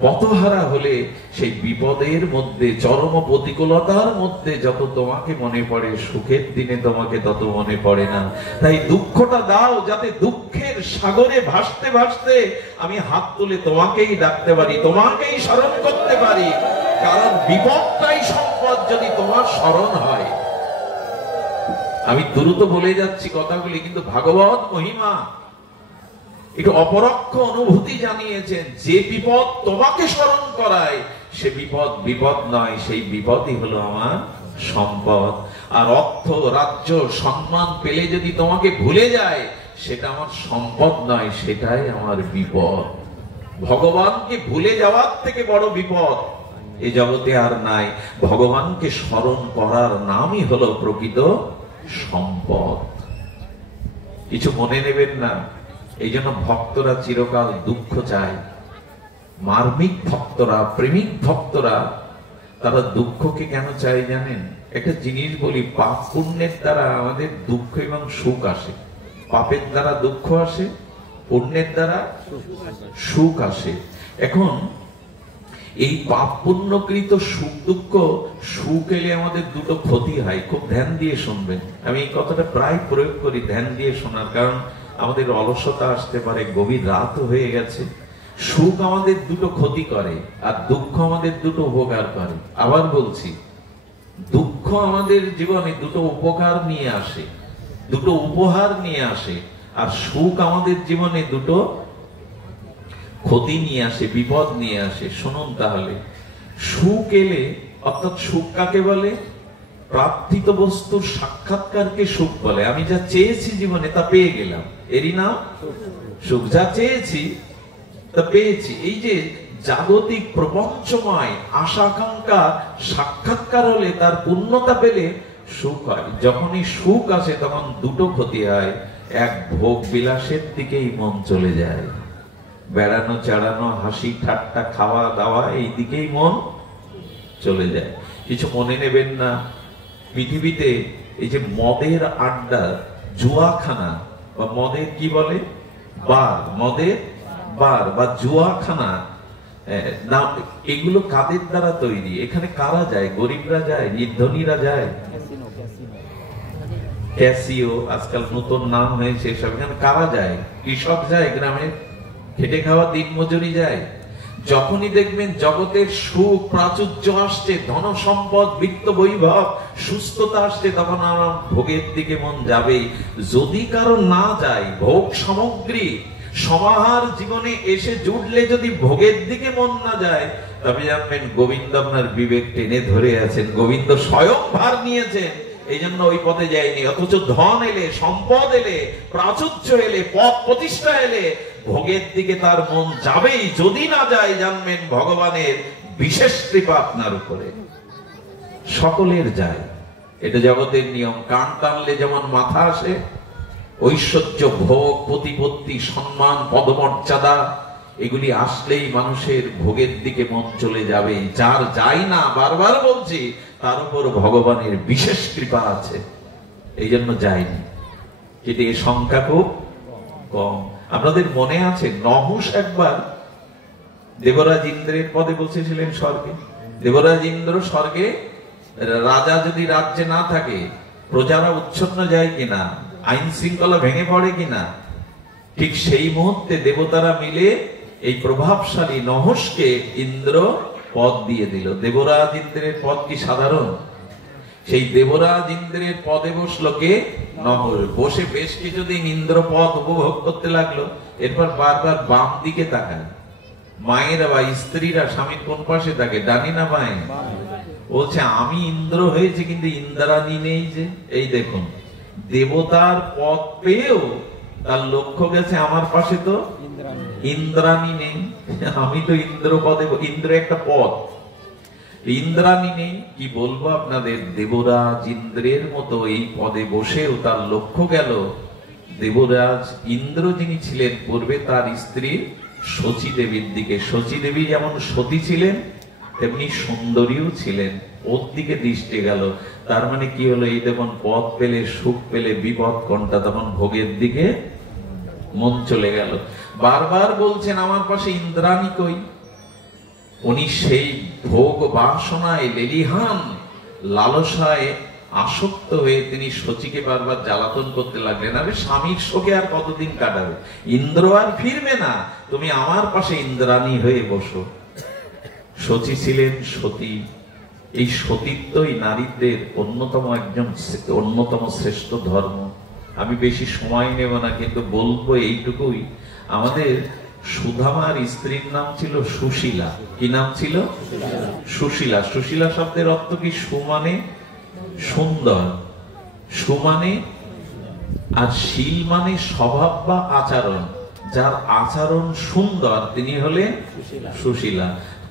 পথহারা হলে, সেই বিপদের মধ্যে, চরম প্রতিকূলতার মধ্যে যত তোমাকে মনে পড়ে, সুখের দিনে তোমাকে তত মনে পড়ে না। তাই দুঃখটা দাও, যাতে দুঃখের সাগরে ভাসতে ভাসতে আমি হাত তুলে তোমাকেই ডাকতে পারি, তোমাকেই স্মরণ করতে পারি। কারণ বিপদটাই সম্পদ যদি তোমার স্মরণ হয়। আমি দ্রুত বলে যাচ্ছি কথাগুলি, কিন্তু ভাগবত মহিমা একটু অপরোক্ষ অনুভূতি জানিয়েছেন। যে বিপদ তোমাকে স্মরণ করায় সে বিপদ নয়, সেই বিপদই হলো আমার সম্পদ। আর অর্থ, রাজ্য, সম্মান পেলে যদি তোমাকে ভুলে যায়, সেটা আমার সম্পদ নয়, সেটাই আমার বিপদ। ভগবানকে ভুলে যাওয়ার থেকে বড় বিপদ এই জগতে আর নাই। ভগবানকে স্মরণ করার নামই হলো প্রকৃত সম্পদ। কিছু মনে নেবেন না। এই জন্য ভক্তরা চিরকাল দুঃখ চায়। মার্মিক ভক্তরা, প্রেমিক ভক্তরা, তারা দুঃখকে কেন চায় জানেন? একটা জিনিস বলি, পাপ পুণ্যের দ্বারা আমাদের দুঃখ এবং সুখ আসে। পাপের দ্বারা দুঃখ আসে, পুণ্যের দ্বারা সুখ আসে। এখন এই পাপ পুণ্যকৃত সুখ দুঃখ, সুখ এলে আমাদের দুটো ক্ষতি হয়। খুব ধ্যান দিয়ে শুনবেন। আমি এই কথাটা প্রায় প্রয়োগ করি, ধ্যান দিয়ে শোনার। কারণ আমাদের অলসতা আসতে পারে, গভীর রাত হয়ে গেছে। সুখ আমাদের দুটো ক্ষতি করে আর দুঃখ আমাদের দুটো উপকার করে। আবার বলছি, দুঃখ আমাদের জীবনে দুটো উপকার নিয়ে আসে, দুটো উপহার নিয়ে আসে। আর সুখ আমাদের জীবনে দুটো ক্ষতি নিয়ে আসে, বিপদ নিয়ে আসে। শুনুন তাহলে, সুখ এলে, অর্থাৎ সুখ কাকে বলে? প্রার্থিত বস্তুর সাক্ষাৎকারকে সুখ বলে। আমি যা চেয়েছি জীবনে তা পেয়ে গেলাম, এরই নাম সুখ। যা চেয়েছি তা পেয়েছি। এই যে জাগতিক প্রপঞ্চময় আশা আকাঙ্ক্ষা সাক্ষাৎকার হলে, তার পূর্ণতা পেলে সুখ হয়। যখনই সুখ আসে তখন দুটো ক্ষতি হয়। এক, ভোগ বিলাসের দিকেই মন চলে যায়, বেড়ানো চাড়ানো, হাসি ঠাট্টা, খাওয়া দাওয়া, এই দিকেই মন চলে যায়। কিছু মনে নেবেন না, পৃথিবীতে এই যে মদের আড্ডা, জুয়াখানা বা মদের কি বলে বার, মদের বার বা জুয়াখানা, না, এগুলো কাদের দ্বারা তৈরি? এখানে কারা যায়? গরিবরা যায়, নির্ধনীরা যায়। ক্যাসিও আজকাল নতুন নাম হয়েছে সব। এখানে কারা যায়? কৃষক যায়, গ্রামের খেটে খাওয়া দিনমজুরি যায়। যখনই দেখবেন জগতের সুখ প্রাচুর্য আসছে, ধন সম্পদ, বিত্ত বৈভব, সুস্থতা আসছে, তখন আমার ভোগের দিকে মন যাবেই। যদি কারো না যায়, ভোগ সামগ্রী সমাহার জীবনে এসে জুটলে যদি ভোগের দিকে মন না যায়, তবে জানবেন গোবিন্দ আপনার বিবেক টেনে ধরে আছেন, গোবিন্দ স্বয়ং ভার নিয়েছেন, এই জন্য ওই পথে যায়নি। অথচ ধন এলে, সম্পদ এলে, প্রাচুর্য এলে, পদ প্রতিষ্ঠা এলে ভোগের দিকে তার মন যাবেই। যদি না যায়, জানবেন ভগবানের বিশেষ কৃপা আপনার উপরে। সকলের যায়, এটা জগতের নিয়ম। কান টানলে যেমন মাথা আসে, ঐশ্বর্য, ভোগ, প্রতিপত্তি, সম্মান, পদমর্যাদা, এগুলি আসলেই মানুষের ভোগের দিকে মন চলে যাবে। যার যায় না, বারবার বলছি, তার উপর ভগবানের বিশেষ কৃপা আছে, এই জন্য যায়নি। কিন্তু এর সংখ্যা খুব কম। আপনাদের মনে আছে নহুষ একবার দেবরাজ ইন্দ্রের পদে বসেছিলেন স্বর্গে। দেবরাজ ইন্দ্র স্বর্গে, রাজা যদি রাজ্যে না থাকে প্রজারা উচ্ছন্ন যায় কিনা, আইন শৃঙ্খলা ভেঙে পড়ে কিনা, ঠিক সেই মুহূর্তে দেবতারা মিলে এই প্রভাবশালী নহুষকে ইন্দ্র পদ দিয়ে দিল। দেবরাজ ইন্দ্রের পদ কি সাধারণ? সেই দেবরাজ ইন্দ্রের পদে বসলো কে? নহুষ। বসে বেশ কিছুদিন ইন্দ্র পদ উপভোগ করতে লাগলো। এরপর বারবার বাম দিকে তাকায়। মায়েরা বা স্ত্রীরা স্বামীর কোন পাশে থাকে? ডানি না বাঁয়ে? বলছে আমি ইন্দ্র হয়েছে, কিন্তু ইন্দ্রাণী নেই যে। এই দেখুন, দেবতার পদ পেয়েও তার লক্ষ্য গেছে আমার পাশে তো ইন্দ্রাণী নেই। আমি তো ইন্দ্র পদে, ইন্দ্র একটা পদ, ইন্দ্রাণী নেই। কি বলবো আপনাদের, দেবরাজ ইন্দ্রের মতো এই পদে বসেও তার লক্ষ্য গেল দেবরাজ ইন্দ্র যিনি ছিলেন পূর্বে, তার স্ত্রী শচী দেবীর দিকে। শচী দেবী যেমন সতী ছিলেন, তেমনি সুন্দরীও ছিলেন, ওর দিকে দৃষ্টি গেল। তার মানে কি হলো, এই দেখুন পদ পেলে, সুখ পেলে, বিপদ কোনটা? তখন ভোগের দিকে মন চলে গেল। বারবার বলছেন আমার পাশে ইন্দ্রাণী কই? উনি সেই ভোগ বাসনায় লেলিহান, লালসায় আসক্ত হয়ে তিনি শচীকে বারবার জ্বালাতন করতে লাগলেন। আরে স্বামীর শোকে আর কতদিন কাটাবে? ইন্দ্র আর ফিরবে না, তুমি আমার পাশে ইন্দ্রাণী হয়ে বসো। শচী ছিলেন সতী। এই সতীত্বই নারীদের অন্যতম শ্রেষ্ঠ ধর্ম। আমি বেশি সময় নেব না, কিন্তু বলবো এইটুকুই, আমাদের সুধামার স্ত্রীর নাম ছিল সুশীলা। কি নাম ছিল? সুশীলা। সুশীলা শব্দের অর্থ কি? সুমানে সুন্দর, সুমানে, আর শীল মানে স্বভাব বা আচরণ। যার আচরণ সুন্দর তিনি হলেন সুশীলা।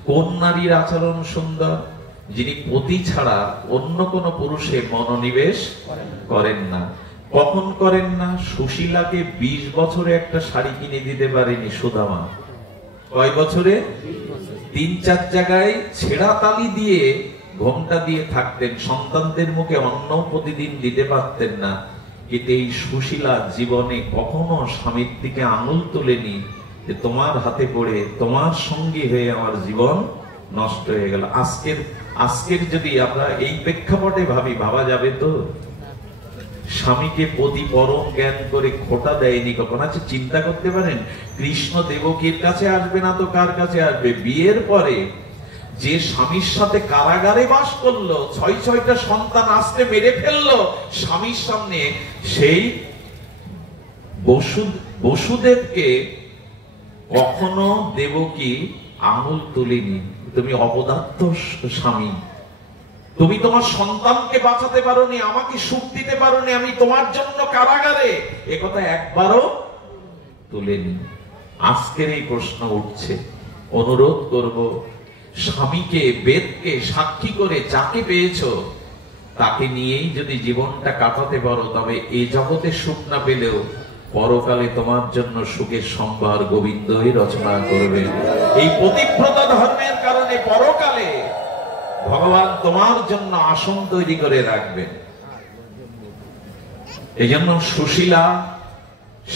কোন নারীর আচরণ সুন্দর? যিনি পতি ছাড়া অন্য কোন পুরুষে মনোনিবেশ করেন না। কখন করেন না? সুশীলাকে 20 বছরে একটা শাড়ি কিনে দিতে পারেনি সুদামা। কয় বছরে? 3-4 জায়গায় ছেঁড়া তালি দিয়ে, ঘোমটা দিয়ে থাকতেন। সন্তানদের মুখে অন্ন প্রতিদিন দিতে পারতেন না। কিন্তু এই সুশীলা জীবনে কখনো স্বামীর দিকে আঙুল তুলেনি যে তোমার হাতে পড়ে, তোমার সঙ্গী হয়ে আমার জীবন নষ্ট হয়ে গেল। আজকের যদি আমরা এই প্রেক্ষাপটে ভাবি, ভাবা যাবে তো? স্বামীকে পতি পরম জ্ঞান করে খোটা দেয়নি কখন? আচ্ছা চিন্তা করতে পারেন, কৃষ্ণ দেবকীর কাছে আসবে না তো কার কাছে আসবে? বিয়ের পরে যে স্বামীর সাথে কারাগারে বাস করলো, 6-6টা সন্তান আসতে মেরে ফেললো স্বামীর সামনে, সেই বসুদেবকে কখনো দেবকী আঙুল তুলেনি। তুমি অপদার্থ স্বামী, তুমি তোমার সন্তানকে বাঁচাতে পারোনি, আমাকে সুখ দিতে পারোনি, আমি তোমার জন্য কারাগারে, একথা একবারও তুলেনি। আজকের এই প্রশ্ন উঠছে, অনুরোধ করব, স্বামীকে, বেদকে সাক্ষী করে যাকে পেয়েছো তাকে নিয়েই যদি জীবনটা কাটাতে পারো, তবে এই জগতে সুখ না পেলেও পরকালে তোমার জন্য সুখের সম্ভার গোবিন্দই রচনা করবে। এই পতিব্রতা ধর্মের কারণে পরকালে ভগবান তোমার জন্য আসন তৈরি করে রাখবেন। এই জন্য সুশীলা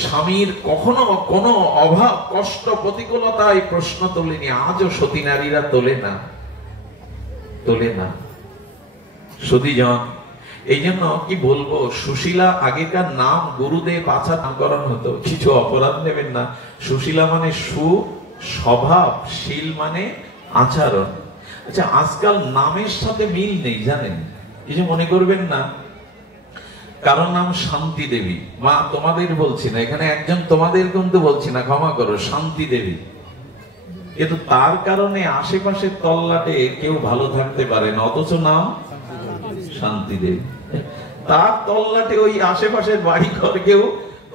স্বামীর কখনো কোনো অভাব, কষ্ট, প্রতিকূলতায় প্রশ্ন তোলেনি। আজও সতী নারীরা তোলে না। সতীজন, এই জন্য কি বলবো, সুশীলা আগেকার নাম গুরুদেব আচার নামকরণ হতো, কিছু অপরাধ নেবেন না। সুশীলা মানে স্বভাব, শীল মানে আচরণ। আচ্ছা, আজকাল নামের সাথে মিল নেই, জানেন, কিছু মনে করবেন না। কারণ নাম শান্তি দেবী, মা তোমাদের বলছি না, এখানে একজন তোমাদের কিন্তু বলছি না, ক্ষমা করো, শান্তি দেবী। কিন্তু তার কারণে আশেপাশের তল্লাটে কেউ ভালো থাকতে পারে না, অথচ নাম শান্তি দেবী। তার তল্লাটে ওই আশেপাশের বাড়ি ঘর কেউ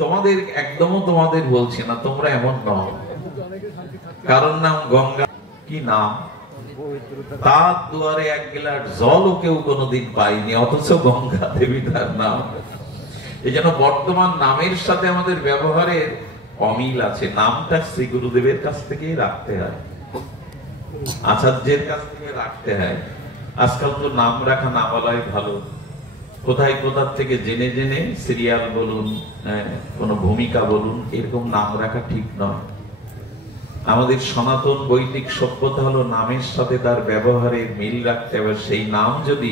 তোমাদের, একদমও তোমাদের বলছি না, তোমরা এমন নও। কারণ নাম গঙ্গা, কি নাম, তার দুয়ারে এক গ্লাস জলও কেউ কোনোদিন পাইনি, অথচ গঙ্গা দেবী তার নাম। এই জন্য বর্তমান নামের সাথে আমাদের ব্যবহারের অমিল আছে। নামটা শ্রী গুরুদেবের কাছ থেকেই রাখতে হয়, আচার্যের কাছ থেকে রাখতে হয়। আজকাল তো নাম রাখা না বলাই ভালো। কোথায় কোথার থেকে জেনে জেনে সিরিয়াল বলুন, কোন ভূমিকা বলুন, এরকম নাম রাখা ঠিক নয়। আমাদের সনাতন বৈদিক সভ্যতা হলো নামের সাথে তার ব্যবহারের মিল রাখতে হবে। সেই নাম যদি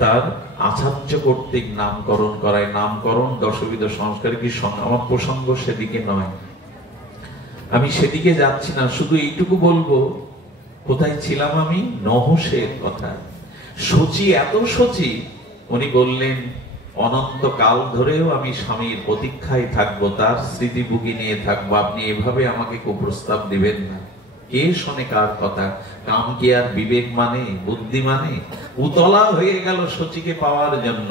তার আচার্য কর্তৃক নামকরণ করায়, নামকরণ দশবিধ সংস্কার কি, আমার প্রসঙ্গ সেদিকে নয়, আমি সেদিকে যাচ্ছি না। শুধু এইটুকু বলবো, কোথায় ছিলাম আমি, নহসের কথা। সচি, এত সচি, উনি বললেন অনন্তকাল ধরেও আমি স্বামীর প্রতীক্ষায় থাকবো, তার স্মৃতি বুকে নিয়ে থাকবো, আপনি এভাবে আমাকে কুপ্রস্তাব দিবেন না। কে শোনে কার কথা? কাম কি আর বিবেক মানে, বুদ্ধি মানে? উতলা হয়ে গেল সচিকে পাওয়ার জন্য।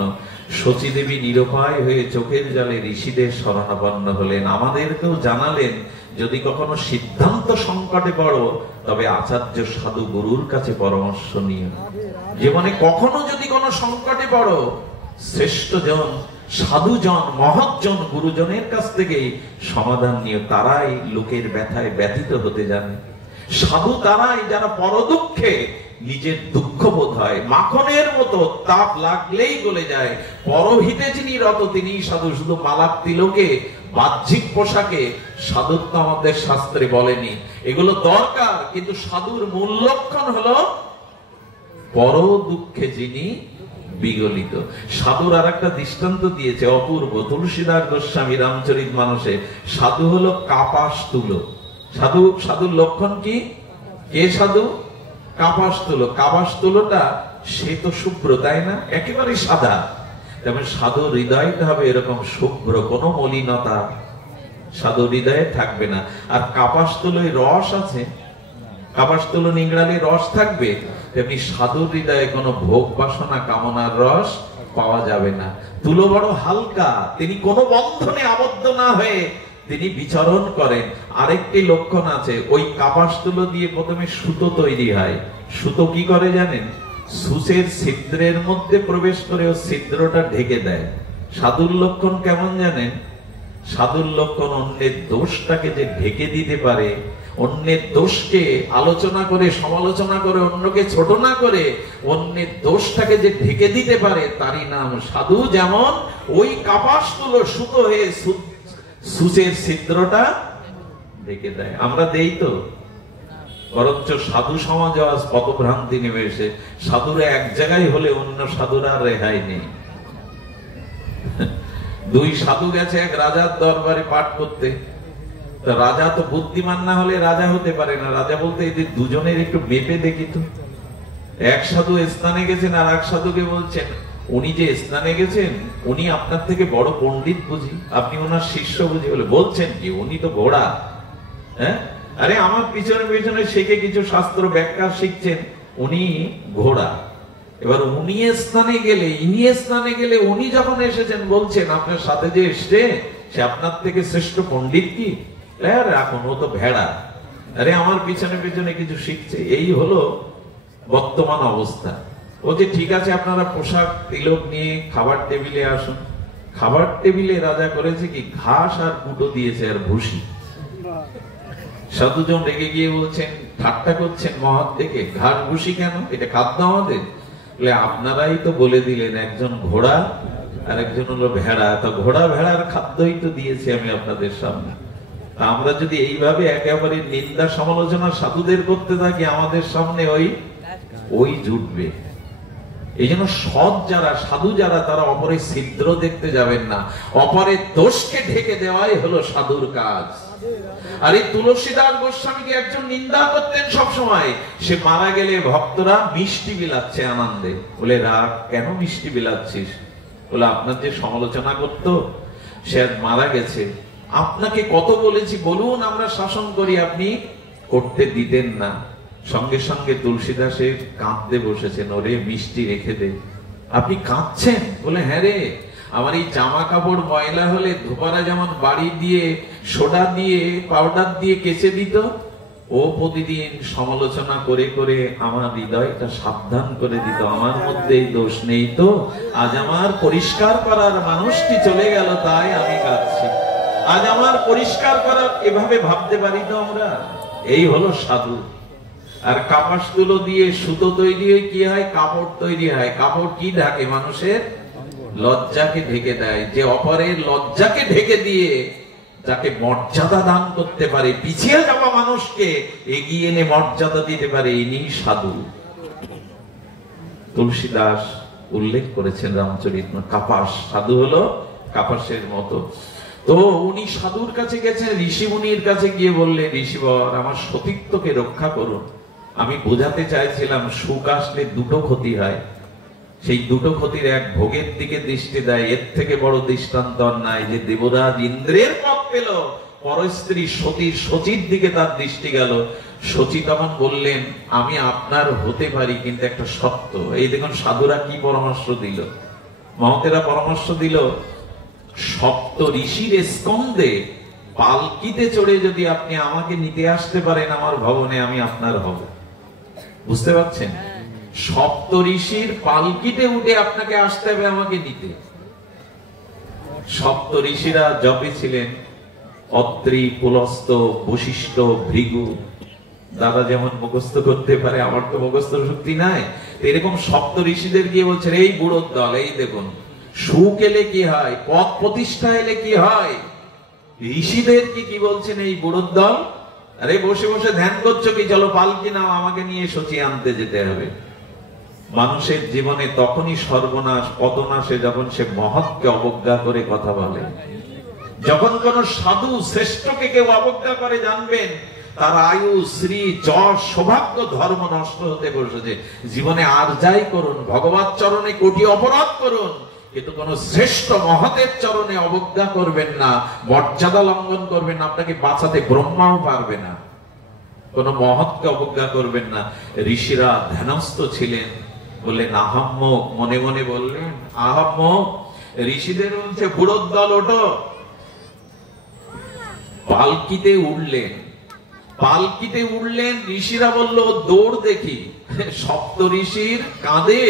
সচী দেবী নিরুপায় হয়ে চোখের জলে ঋষিদের শরণাপন্ন হলেন। আমাদেরকেও জানালেন, যদি কখনো সিদ্ধান্ত সংকটে পড়ো, তবে আচার্য সাধু গুরুর কাছে পরামর্শ নিও। জীবনে কখনো যদি কোনো সংকটে পড়ো, শ্রেষ্ঠজন, সাধুজন, মহৎজন, গুরুজনের কাছ থেকে সমাধান নিয়ে। তারাই লোকের ব্যথায় ব্যথিত হতে জানে। সাধু তারাই যারা পরদুঃখে নিজের দুঃখ বোধ হয়, মাখনের মতো তাপ লাগলেই গলে যায়। পরহিতে যিনি রত তিনি সাধু। শুধু মালাপ তিলকে, বাহ্যিক পোশাকে সাধুত্ব আমাদের শাস্ত্রে বলেনি। এগুলো দরকার, কিন্তু সাধুর মূল লক্ষণ হলো পর দুঃখে যিনি বিগলিত। সাধুর আর একটা দৃষ্টান্ত দিয়েছে অপূর্ব, তুলসীদাস গোস্বামী রামচরিত মানসে। সাধু হলো কাপাস তুলো। সাধুর লক্ষণ কি? কে সাধু? কাপাস তুলো। কাপাস তুলোটা সে তো শুভ্র, তাই না, একেবারে সাদা। তেমন সাধুর হৃদয়টা হবে এরকম শুভ্র, কোনো মলিনতা সাধুর হৃদয়ে থাকবে না। আর কাপাস তুলোয় রস আছে, কাপাস তুলো নিংড়ালে রস থাকবে, তেমনি সাধুর হৃদয়ে কোনো ভোগ বাসনা কামনার রস পাওয়া যাবে না। তুলো বড় হালকা, তিনি কোনো বন্ধনে আবদ্ধ না হয়ে তিনি বিচরণ করেন। আরেকটি লক্ষণ আছে, ওই কাপাস তুলো দিয়ে প্রথমে সুতো তৈরি হয়। সুতো কি করে জানেন? সুসের ছিদ্রের মধ্যে প্রবেশ করে ও ছিদ্রটা ঢেকে দেয়। সাধুর লক্ষণ কেমন জানেন? সাধুর লক্ষণ অন্যের দোষটাকে যে ঢেকে দিতে পারে, অন্যের দোষকে আলোচনা করে, সমালোচনা করে, অন্যকে ছোট না করে অন্যের দোষটাকে যে ঢেকে দিতে পারে, তারই নাম সাধু। যেমন ওই কাপাস তুলো সুতো হয়ে সুচের ছিদ্রটা ঢেকে দেয়। আমরা দেই তো, বরঞ্চ সাধু সমাজ আজ পথভ্রান্তি নেমে এসে সাধুরা এক জায়গায় হলে অন্য সাধুরা রেহাই নেই। দুই সাধু গেছে এক রাজার দরবারে পাঠ করতে। রাজা তো বুদ্ধিমান না হলে রাজা হতে পারে না। রাজা বলতে, এদের দুজনের একটু মেপে দেখি তো। এক সাধু স্নানে গেছেন, আর এক সাধুকে বলছেন, উনি যে স্নানে গেছেন উনি আপনার থেকে বড় পণ্ডিত বুঝি, আপনি ওনার শিষ্য বুঝি। বলে, বলছেন কি, উনি তো ঘোড়া। হ্যাঁ, আরে আমার পিছনে পিছনে শিখে কিছু শাস্ত্র ব্যাখ্যা শিখছেন, উনি ঘোড়া। এবার উনি স্নানে গেলে ইনি স্নানে গেলে উনি যখন এসেছেন বলছেন আপনার সাথে যে এসছে সে আপনার থেকে শ্রেষ্ঠ পণ্ডিত কি? রাখুন, ও তো ভেড়া, আরে আমার পিছনে পিছনে কিছু শিখছে। এই হলো বর্তমান অবস্থা। ও যে ঠিক আছে আপনারা পোশাক তিলক নিয়ে খাবার টেবিলে আসুন, খাবার টেবিলে রাজা করেছে কি ঘাস আর কুটো দিয়েছে আর ভুসি। সাধুজন রেগে গিয়ে বলছেন, ঠাট্টা করছেন মহৎ থেকে, ঘাস ভুসি কেন, এটা খাদ্য আমাদের? আপনারাই তো বলে দিলেন একজন ঘোড়া আর একজন হলো ভেড়া, তো ঘোড়া ভেড়ার খাদ্যই তো দিয়েছি আমি আপনাদের সামনে। আমরা যদি এইভাবে একেবারে নিন্দা সমালোচনা সাধুদের করতে থাকি আমাদের সামনে ওই জুটবে। এই জন্য সৎ যারা সাধু যারা তারা অপরের ছিদ্র দেখতে যাবেন না, অপরের দোষকে ঢেকে দেওয়াই হলো সাধুর কাজ। আর এই তুলসীদাস গোস্বামীকে একজন নিন্দা করতেন সব সময়, সে মারা গেলে ভক্তরা মিষ্টি বিলাচ্ছে আনন্দে। বলে রাগ কেন মিষ্টি বিলাচ্ছিস? বলে আপনার যে সমালোচনা করতো সে মারা গেছে, আপনাকে কত বলেছি বলুন আমরা শাসন করি, আপনি করতে দিতেন না। সঙ্গে সঙ্গে তুলসীদাসের কাঁদতে বসেছেন, ওরে মিষ্টি রেখে দে। আপনি কাঁদছেন? বলে হ্যাঁ রে, আমার এই জামা কাপড় ময়লা হলে ধোপারা যেমন বাড়ি দিয়ে সোডা দিয়ে পাউডার দিয়ে কেচে দিত, ও প্রতিদিন সমালোচনা করে করে আমার হৃদয়টা সাবধান করে দিত, আমার মধ্যে এই দোষ নেই তো, আজ আমার পরিষ্কার করার মানুষটি চলে গেল তাই আমি কাঁদছি। আজ আমার পরিষ্কার করার এভাবে ভাবতে পারি তো আমরা। এই হলো সাধু। আর কাপাস তুলো দিয়ে সুতো তৈরি হয় কি হয়? কাপড় তৈরি হয়। কাপড় কি ঢাকে? মানুষের লজ্জাকে ঢেকে দেয়। যে অপরের লজ্জাকে ঢেকে দিয়ে যাকে মর্যাদা দান করতে পারে, পিছিয়ে যাওয়া মানুষকে এগিয়ে এনে মর্যাদা দিতে পারে, ইনি সাধু। তুলসীদাস উল্লেখ করেছেন রামচরিত কাপাস, সাধু হলো কাপাসের মতো। তো উনি সাধুর কাছে গেছেন, ঋষি মুনির কাছে গিয়ে বললেন, ঋষিবর আমার সতীত্বকে রক্ষা করুন। আমি বোঝাতে চাইছিলাম সুখ আসলে দুটো ক্ষতি হয়, সেই দুটো ক্ষতির এক ভোগের দিকে দৃষ্টি দেয়, এর থেকে বড় দৃষ্টান্ত নাই যে দেবরাজ ইন্দ্রের পথ পেল, পরস্ত্রী সতীর শচীর দিকে তার দৃষ্টি গেল। শচী তখন বললেন আমি আপনার হতে পারি কিন্তু একটা শর্ত। এই দেখুন সাধুরা কি পরামর্শ দিল, মহতেরা পরামর্শ দিল, সপ্ত ঋষির স্কন্ধে পালকিতে চড়ে যদি আপনি আমাকে নিতে আসতে পারেন আমার ভবনে, আমি আপনার হব। বুঝতে পারছেন? সপ্ত ঋষির পালকিতে উঠে আপনাকে আসতে হবে আমাকে নিতে। সপ্ত ঋষিরা জপে ছিলেন, অত্রি, পুলস্ত, বশিষ্ঠ, ভৃগু। দাদা যেমন মুখস্থ করতে পারে, আমার তো মুখস্থ শক্তি নাই। এরকম সপ্ত ঋষিদের গিয়ে বলছেন, এই বুড়োর দল, এই দেখুন সুখ এলে কি হয়, পদ প্রতিষ্ঠা এলে কি হয়, ঋষিদের কি বলছেন এই বুড়োর দল, আরে বসে বসে ধ্যান করছো কি, চলো পালকি নাও, আমাকে নিয়ে শচী আনতে যেতে হবে। মানুষের জীবনে তখনই সর্বনাশ পতন আসে যখন সে মহৎকে অবজ্ঞা করে কথা বলে। যখন কোন সাধু শ্রেষ্ঠকে কেউ অবজ্ঞা করে, জানবেন তার আয়ু, শ্রী, যশ, সৌভাগ্য, ধর্ম নষ্ট হতে বসেছে। জীবনে আর যাই করুন, ভগবত চরণে কোটি অপরাধ করুন, কিন্তু কোন শ্রেষ্ঠ মহতের চরণে অবজ্ঞা করবেন না, মর্যাদা লঙ্ঘন করবেন না, আপনাকে বাঁচাতে ব্রহ্মাও পারবে না। কোন মহৎকে অবজ্ঞা করবেন না। ঋষিরা ধ্যানস্থ ছিলেন, বললেন আহাম্মক, মনে মনে বললেন আহাম্মক। ঋষিদের বলছে বুড়োর দল ওঠো। পালকিতে উঠলেন, পালকিতে উঠলেন, ঋষিরা বলল দৌড় দেখি। সপ্ত ঋষির কাঁধে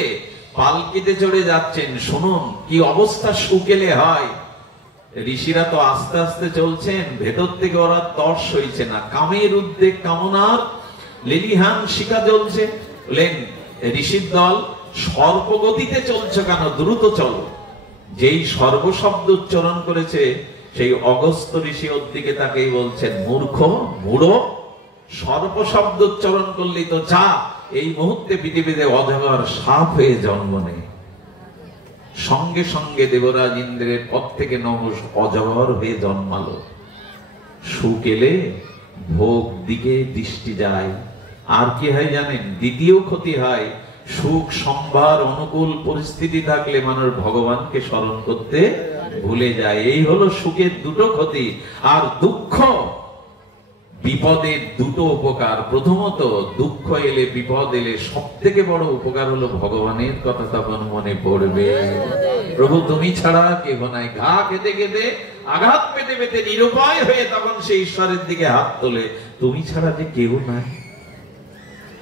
পালকিতে চড়ে যাচ্ছেন, শুনুন কি অবস্থা শুকেলে হয়। ঋষিরা তো আস্তে আস্তে চলছেন, ভেতর থেকে ওরা তর সইছে না, কামের উদ্বেগ, কামনার লেলিহান শিখা জ্বলছে। বলেন ঋষির দল সর্বগতিতে চলছে কেন, দ্রুত চলো। যেই সর্বশব্দ উচ্চারণ করেছে সেই অগস্ত্য ঋষি ওর দিকে তাকেই বলছেন, মূর্খ, মূঢ়, সর্বশব্দ উচ্চারণ করলেই তো যা এই মুহূর্তে পৃথিবীতে অজগর সাপ হয়ে জন্ম নেয়। সঙ্গে সঙ্গে দেবরাজ ইন্দ্রের পথ থেকে নমস অজগর হয়ে জন্মালো। সুখ এলে ভোগ দিকে দৃষ্টি যায়। আর কি হয় জানেন? দ্বিতীয় ক্ষতি হয়, সুখ সম্ভার অনুকূল পরিস্থিতি থাকলে মানুষ ভগবানকে স্মরণ করতে ভুলে যায়। এই হলো সুখের দুটো ক্ষতি। আর দুঃখ, বিপদের দুটো উপকার। প্রথমত, দুঃখ এলে বিপদ এলে সব থেকে বড় উপকার হলো ভগবানের কথা তখন মনে পড়বে। প্রভু তুমি ছাড়া কেহ নাই। ঘা খেতে খেতে, আঘাত পেতে পেতে নিরুপায় হয়ে তখন সেই ঈশ্বরের দিকে হাত তোলে, তুমি ছাড়া যে কেউ নাই।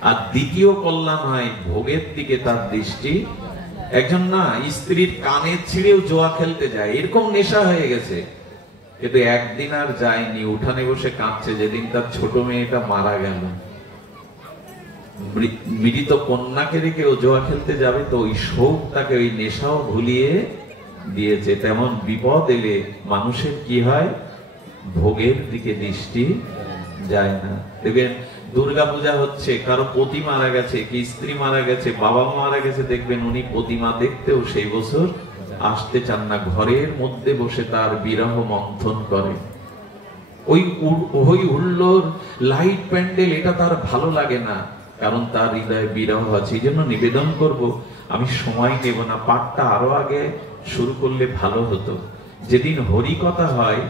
আর দ্বিতীয় কল্যাণ হয় ভোগের দিকে তার দৃষ্টি। একজন না স্ত্রীর কানে ছিঁড়েও জোয়া খেলতে যায়, এরকম নেশা হয়ে গেছে, কিন্তু একদিন আর যায়নি, উঠানে বসে কাঁদছে যেদিন তার ছোট মেয়েটা মারা গেল। মৃত কন্যাকে রেখে ও জোয়া খেলতে যাবে, তো ওই শোক তাকে ওই নেশাও ভুলিয়ে দিয়েছে। তেমন বিপদ এলে মানুষের কি হয়, ভোগের দিকে দৃষ্টি যায় না। দেখবেন দুর্গা পূজা হচ্ছে, কারো পতি মারা গেছে, কি স্ত্রী মারা গেছে, বাবা মারা গেছে, দেখবেন উনি প্রতিমা দেখতেও সেই বছর আসতে চান না, ঘরের মধ্যে বসে তার বিরহ মন্থন করে। ওই হুল্লোড়, লাইট, প্যান্ডেল, এটা তার ভালো লাগে না, কারণ তার হৃদয়ে বিরহ আছে। এই জন্য নিবেদন করব, আমি সময় নেব না, পাঠটা আরো আগে শুরু করলে ভালো হতো। যেদিন হরি কথা হয়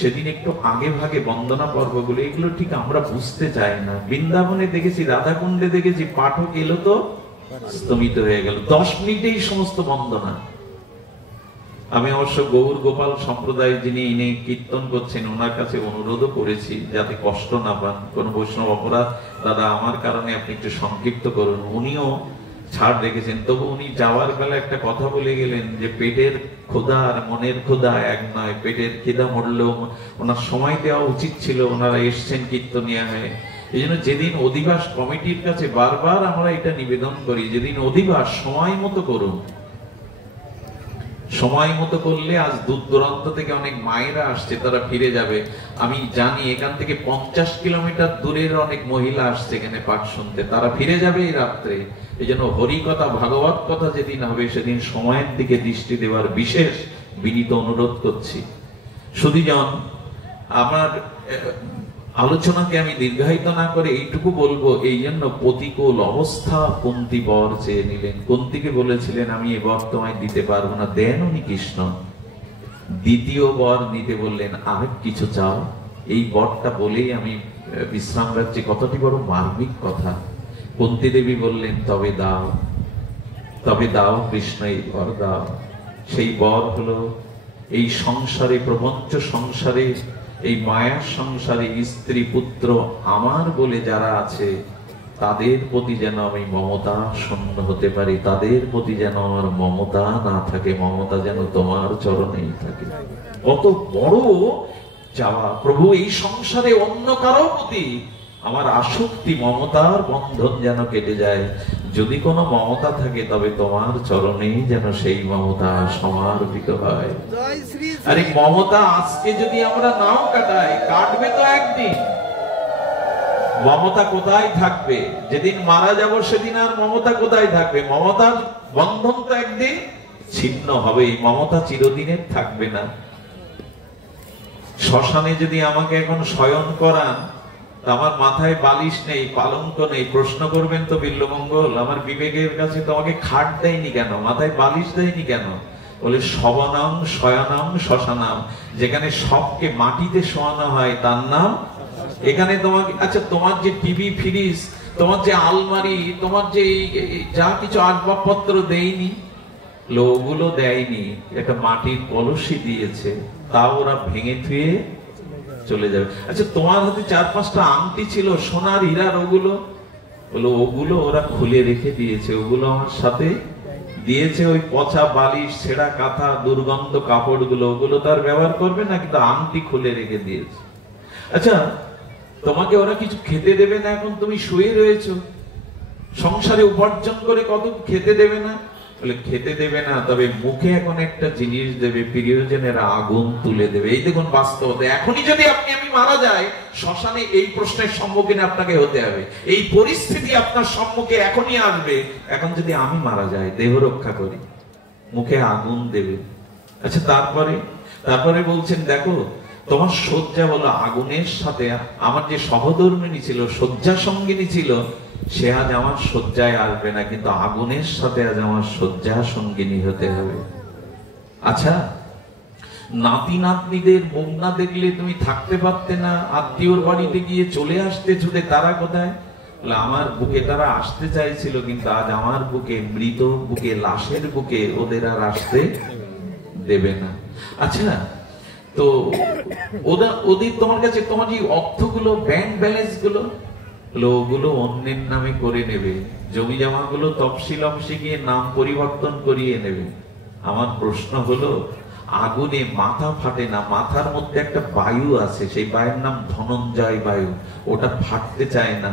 সেদিন একটু আগে ভাগে বন্দনা পর্বগুলো, এগুলো ঠিক আমরা বুঝতে চাই না। বৃন্দাবনে দেখেছি, রাধাকুণ্ডে দেখেছি, পাঠক এলো তো স্তমিত হয়ে গেল, 10 মিনিটেই সমস্ত বন্দনা। আমি অবশ্য গৌর গোপাল সম্প্রদায় যিনি ইনি কীর্তন করছেন, ওনার কাছে অনুরোধও করেছি যাতে কষ্ট না পান, কোন বৈষ্ণব অপরাধ দাদা আমার কারণে আপনি একটু সংক্ষিপ্ত করুন। উনিও ছাড় রেখেছেন, তবু উনি যাওয়ার বেলা একটা কথা বলে গেলেন যে পেটের ক্ষুধা আর মনের ক্ষুধা এক নয়, পেটের খিদা মরলেও ওনার সময় দেওয়া উচিত ছিল, ওনারা এসছেন কীর্তনিয়া হয়ে। এই জন্য যেদিন অধিবাস কমিটির কাছে বারবার আমরা এটা নিবেদন করি, যেদিন অধিবাস সময় মতো করুন। সময় মতো করলে, আজ দূর দূরান্ত থেকে অনেক মায়েরা আসছে, তারা ফিরে যাবে। আমি জানি এখান থেকে 50 কিলোমিটার দূরের অনেক মহিলা আসছে এখানে পাঠ শুনতে, তারা ফিরে যাবে এই রাত্রে। এই জন্য হরি কথা, ভাগবত কথা যেদিন হবে সেদিন সময়ের দিকে দৃষ্টি দেওয়ার বিশেষ বিনীত অনুরোধ করছি। সুধীজন, আমার আলোচনাকে আমি দীর্ঘায়িত না করে এইটুকু বলবো, এই জন্য প্রতিকূল অবস্থা কুন্তী বর চেয়ে নিলেন। কুন্তীকে বলেছিলেন আমি এ বর তোমায় দিতে পারবো না, দেন উনি কৃষ্ণ। দ্বিতীয় বর নিতে বললেন, আরেক কিছু চাও। এই বরটা বলেই আমি বিশ্রাম রাজ্যে, কতটি বড় মার্মিক কথা। কুন্তী দেবী বললেন, তবে দাও, তবে দাও কৃষ্ণ, এই বর দাও। সেই বর হলো এই সংসারে, প্রপঞ্চ সংসারে, এই মায়ার সংসারে স্ত্রী পুত্র আমার বলে যারা আছে, তাদের প্রতি যেন আমি মমতা শূন্য হতে পারি, তাদের প্রতি যেন আমার মমতা না থাকে, মমতা যেন তোমার চরণেই থাকে। কত বড় চাওয়া প্রভু, এই সংসারে অন্য কারো প্রতি আমার আসক্তি, মমতার বন্ধন যেন কেটে যায়। যদি কোনো মমতা থাকে তবে তোমার চরণেই যেন সেই মমতা সমার্পিত হয়। আরে মমতা আজকে যদি আমরা নাও কাটাই, কাটবে তো একদিন। মমতা কোথায় থাকবে? যেদিন মারা যাব সেদিন আর মমতা কোথায় থাকবে? মমতার বন্ধন তো একদিন ছিন্ন হবে, মমতা চিরদিনের থাকবে না। শ্মশানে যদি আমাকে এখন শয়ন করান, আমার মাথায় বালিশ নেই, পালঙ্ক নেই, প্রশ্ন করবেন তো বিল্লমঙ্গল, আমার বিবেকের কাছে তোমাকে খাট দেয়নি কেন, মাথায় বালিশ দেয়নি কেন? বলে শবনম শয়নম শ্মশানম, যেখানে সবকে মাটিতে শোয়ানো হয় তার নাম এখানে। তোমাকে, আচ্ছা তোমার যে টিভি, ফ্রিজ, তোমার যে আলমারি, তোমার যে যা কিছু আসবাবপত্র দেয়নি, ওগুলো দেয়নি, একটা মাটির কলসি দিয়েছে, তাও ওরা ভেঙে থুয়ে চলে যাবে। আচ্ছা তোমার হাতে 4-5টা আংটি ছিল সোনার হীরার, ওগুলো বলো ওগুলো ওরা খুলে রেখে দিয়েছে, ওগুলো আমার সাথে দিয়েছে। ওই পচা বালিশ, ছেঁড়া কাঁথা, দুর্গন্ধ কাপড়গুলো, ওগুলো তার ব্যবহার করবে না, কিন্তু আংটি খুলে রেখে দিয়েছে। আচ্ছা তোমাকে ওরা কিছু খেতে দেবে না, এখন তুমি শুয়ে রয়েছো, সংসারে উপার্জন করে কত খেতে দেবে না? বলে খেতে দেবে না, তবে মুখে এখন একটা জিনিস দেবে, প্রিয়জনের আগুন তুলে দেবে। এই দেখুন বাস্তবতা। এখনই যদি আপনি আমি মারা যাই, শ্মশানে এই প্রশ্নের সম্মুখীন আপনাকে হতে হবে, এই পরিস্থিতি আপনার সম্মুখে এখনই আসবে। এখন যদি আমি মারা যাই, দেহ রক্ষা করি, মুখে আগুন দেবে। আচ্ছা তারপরে বলছেন, দেখো তোমার শয্যা বলো আগুনের সাথে, আমার যে সহধর্মিনী ছিল, শয্যা সঙ্গিনী ছিল, সে আজ আমার শয্যায় আসবে না, কিন্তু আগুনের সাথে আজ আমার শয্যা সঙ্গিনী হতে হবে। আচ্ছা নাতি নাতনিদের মুখ না দেখলে তুমি থাকতে পারতে না, আত্মীয়র বাড়িতে গিয়ে চলে আসতে ছুটে, তারা কোথায়? আমার বুকে তারা আসতে চাইছিল, কিন্তু আজ আমার বুকে, মৃত বুকে, লাশের বুকে ওদের আর আসতে দেবে না। আচ্ছা, তো ওদের তোমার কাছে তোমার যে অর্থগুলো, ব্যাংক ব্যালেন্স গুলো, ওগুলো অন্যের নামে করে নেবে, জমি জমা গুলো তফসিল অফিসে গিয়ে নাম পরিবর্তন করিয়ে নেবে। আমার প্রশ্ন হলো, আগুনে মাথা ফাটে না, মাথার মধ্যে একটা বায়ু আছে, সেই বায়ুর নাম ধনঞ্জয় বায়ু, ওটা ফাটতে চায় না।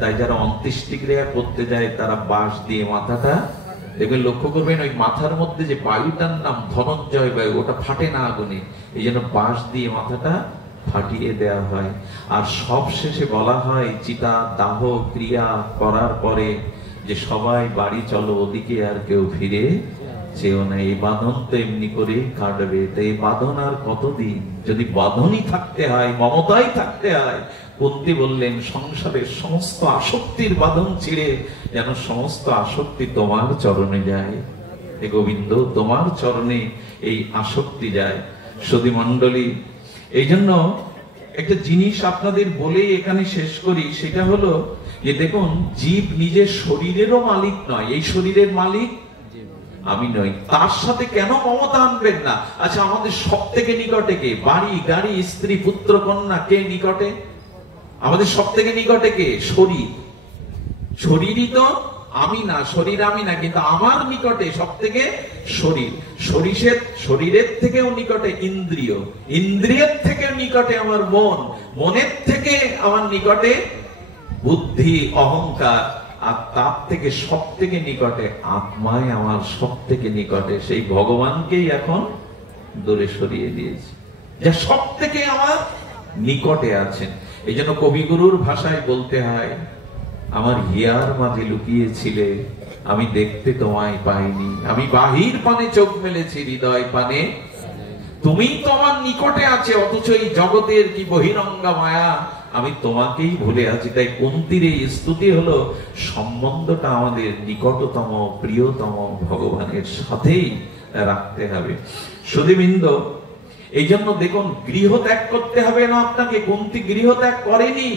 তাই যারা অন্ত্যেষ্টিক্রিয়া করতে যায় তারা বাঁশ দিয়ে মাথাটা, দেখবেন লক্ষ্য করবেন, ওই মাথার মধ্যে যে বায়ুটার নাম ধনঞ্জয় বায়ু, ওটা ফাটে না আগুনে, এই জন্য বাঁশ দিয়ে মাথাটা ফাটিয়ে দেয়া হয়। আর সব শেষে বলা হয় চিতা দাহ ক্রিয়া করার পরে যে সবাই বাড়ি চলো, ওদিকে আর কেউ ফিরে চেয়েও না, এই বাঁধন তো এমনি করেই কাটবে। তো এই বাঁধন আর কতদিন? যদি বাঁধনই থাকতে হয়, মমতাই থাকতে হয়, কুন্তী বললেন সংসারের সমস্ত আসক্তির বাঁধন ছিঁড়ে যেন সমস্ত আসক্তি তোমার চরণে যায়। হে গোবিন্দ, তোমার চরণে এই আসক্তি যায়। সতী মণ্ডলী, এই জন্য একটা জিনিস আপনাদের বলেই এখানে শেষ করি, সেটা হলো যে দেখুন, জীব নিজের শরীরেরও মালিক নয়, এই শরীরের মালিক আমি নই। তার সাথে কেন মমতা আনবেন না? আচ্ছা, আমাদের সব থেকে নিকটে কে? বাড়ি গাড়ি স্ত্রী পুত্র কন্যা, কে নিকটে? আমাদের সব থেকে নিকটে কে? শরীর। শরীরই তো আমি না, শরীর আমি না, কিন্তু আমার নিকটে সব থেকে শরীর। শরীরের থেকেও নিকটে ইন্দ্রিয়, ইন্দ্রিয়ের থেকেও নিকটে আমার মন, মনের থেকে আমার নিকটে বুদ্ধি অহংকার, আর তার থেকে সব থেকে নিকটে আত্মায় আমার সব থেকে নিকটে। সেই ভগবানকেই এখন দূরে সরিয়ে দিয়েছি, যা সব থেকে আমার নিকটে আছেন। এই জন্য কবিগুরুর ভাষায় বলতে হয়, আমার হিয়ার মাঝে লুকিয়েছিলে, আমি দেখতে তোমায় পাইনি, আমি বাহির পানে চোখ মেলেছি, হৃদয় পানে তুমি তো আমার নিকটে আছে, অথচ এই জগতের কি বহিরঙ্গা মায়া, আমি তোমাকেই ভুলে আছি। তাই কুন্তীর এই স্তুতি হলো, সম্বন্ধটা আমাদের নিকটতম প্রিয়তম ভগবানের সাথেই রাখতে হবে। সুধীবৃন্দ, এই জন্য দেখুন, গৃহ ত্যাগ করতে হবে না আপনাকে। কুন্তী গৃহ ত্যাগ করেনি,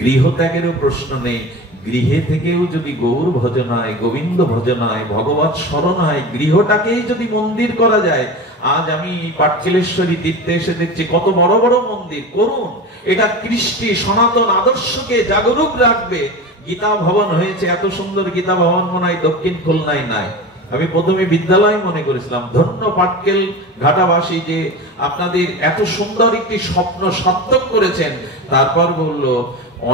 গৃহ ত্যাগেরও প্রশ্ন নেই। গৃহে থেকেও যদি গৌর ভজন হয়, গোবিন্দ ভজন হয়, ভগবত স্মরণ হয়, গৃহটাকেই যদি মন্দির করা যায়। আজ আমি পাটকেলেশ্বরী তীর্থে এসে দেখছি কত বড় বড় মন্দির করুন, এটা কৃষ্টি সনাতন আদর্শকে জাগরুক রাখবে। গীতা ভবন হয়েছে, এত সুন্দর গীতা ভবন মনে হয় দক্ষিণ খুলনায় নাই। আমি প্রথমে বিদ্যালয় মনে করেছিলাম। ধন্য পাটকেল ঘাটাবাসী যে আপনাদের এত সুন্দর একটি স্বপ্ন সার্থক করেছেন। তারপর বললো,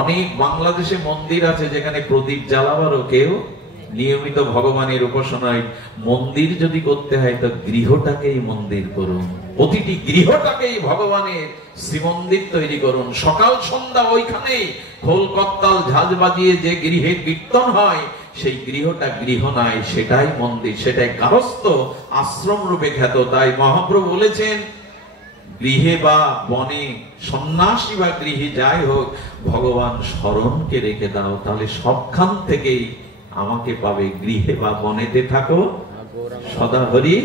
অনেক বাংলাদেশে মন্দির আছে যেখানে প্রদীপ জ্বালাবারও কেউ নিয়মিত ভগবানের উপাসনায়। মন্দির যদি করতে হয় তো গৃহটাকেই মন্দির করুন, প্রতিটি গৃহটাকেই ভগবানের শ্রীমন্দির তৈরি করুন। সকাল সন্ধ্যা ওইখানেই খোল করতাল ঝাঁঝ বাজিয়ে যে গৃহে কীর্তন হয়, সেই গৃহটা গৃহ নয়, সেটাই মন্দির, সেটাই গারস্থ আশ্রম রূপে খ্যাত। তাই মহাপ্রভু বলেছেন, গৃহে বা বনে, সন্ন্যাসী বা গৃহে যাই হোক, ভগবান স্মরণকে রেখে দাও, তাহলে সবখান থেকেই আমাকে পাবে। গৃহে বা বনেতে থাকো, সদা হরি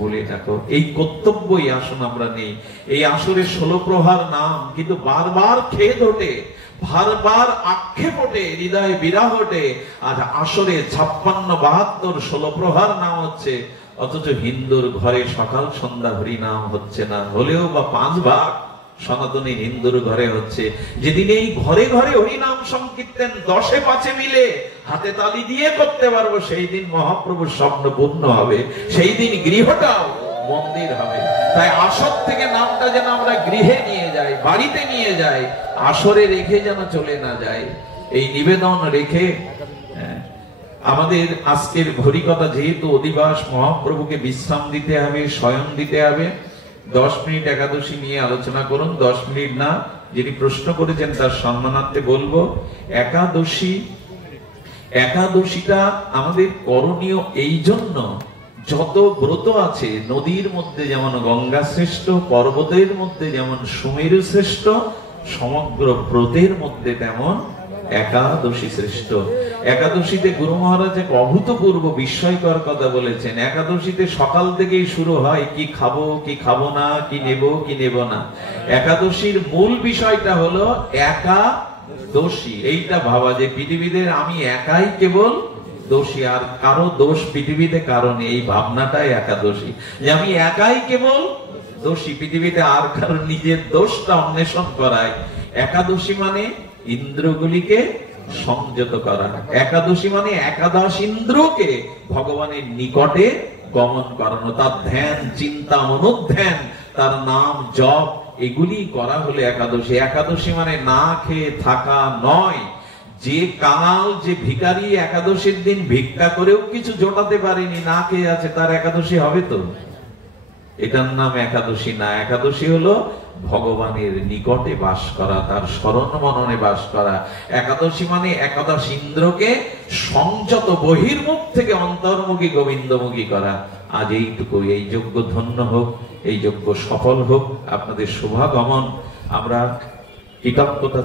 বলে থাকো। এই কর্তব্যই আসন আমরা নেই। এই আসরে 16 প্রহার নাম, কিন্তু বারবার খেদ ওঠে, বারবার আক্ষেপ ওঠে, হৃদয়ে বিরাহ ওঠে। আর আসরে 56, 72, 16 প্রহার নাম হচ্ছে, অথচ হিন্দুর ঘরে সকাল সন্ধ্যা হরি নাম হচ্ছে না। হলেও বা 5 ভাগ সনাতনী হিন্দুর ঘরে হচ্ছে। যেদিন এই ঘরে ঘরে হরিনাম সংকীর্তন 10-এ 5-এ মিলে হাতে তালি দিয়ে করতে পারবো, সেই দিন মহাপ্রভুর স্বপ্ন পূর্ণ হবে, সেই দিন গৃহটাও মন্দির হবে। তাই আসর থেকে নামটা যেন আমরা গৃহে নিয়ে যাই, বাড়িতে নিয়ে যাই, আসরে রেখে যেন চলে না যায়। এই নিবেদন রেখে আমাদের আজকের হরিকথা, যেহেতু অধিবাস, মহাপ্রভুকে বিশ্রাম দিতে হবে, শয়ন দিতে হবে। 10 মিনিট একাদশী নিয়ে আলোচনা করুন। 10 মিনিট না, যিনি প্রশ্ন করেছেন তার সম্মানার্থে বলবো, একাদশীটা আমাদের করণীয় এই জন্য, যত ব্রত আছে, নদীর মধ্যে যেমন গঙ্গা শ্রেষ্ঠ, পর্বতের মধ্যে যেমন সুমেরু শ্রেষ্ঠ, সমগ্র ব্রতের মধ্যে তেমন একাদশী শ্রেষ্ঠ। একাদশীতে গুরু মহারাজ এক অভূতপূর্ব বিস্ময়কর কথা বলেছেন। একাদশীতে সকাল থেকেই শুরু হয় কি খাবো কি খাবো না, কি নেব কি নেব না। একাদশীর মূল বিষয়টা হলো একাদশী। এইটা ভাবা যে পৃথিবীতে আমি একাই কেবল দোষী, আর কারো দোষ পৃথিবীতে কারণ, এই ভাবনাটাই একাদশী, যে আমি একাই কেবল দোষী, পৃথিবীতে আর কারো নিজের দোষটা অন্বেষণ করায়। একাদশী মানে ইন্দ্রগুলিকে সংযত করা। একাদশী মানে একাদশ ইন্দ্রকে ভগবানের নিকটে গমন করানো, তার ধ্যান চিন্তা অনুধ্যান, তার নাম জপ এগুলি করা হলো একাদশী। একাদশী মানে না খেয়ে থাকা নয়। যে কাঙাল, যে ভিখারি একাদশীর দিন ভিক্ষা করেও কিছু জোটাতে পারেনি, না খেয়ে আছে, তার একাদশী হবে তো? এটার নাম একাদশী না। একাদশী হলো ভগবানের নিকটে বাস করা, তার শরণ মননে বাস করা। একাদশী মানে একাদশ ইন্দ্রকে সংযত, বহির্মুখ থেকে অন্তর্মুখী গোবিন্দমুখী করা। আজ এইটুকু। এই যজ্ঞ ধন্য হোক, এই যজ্ঞ সফল হোক, আপনাদের শুভাগমন। আমরা কৃতজ্ঞতা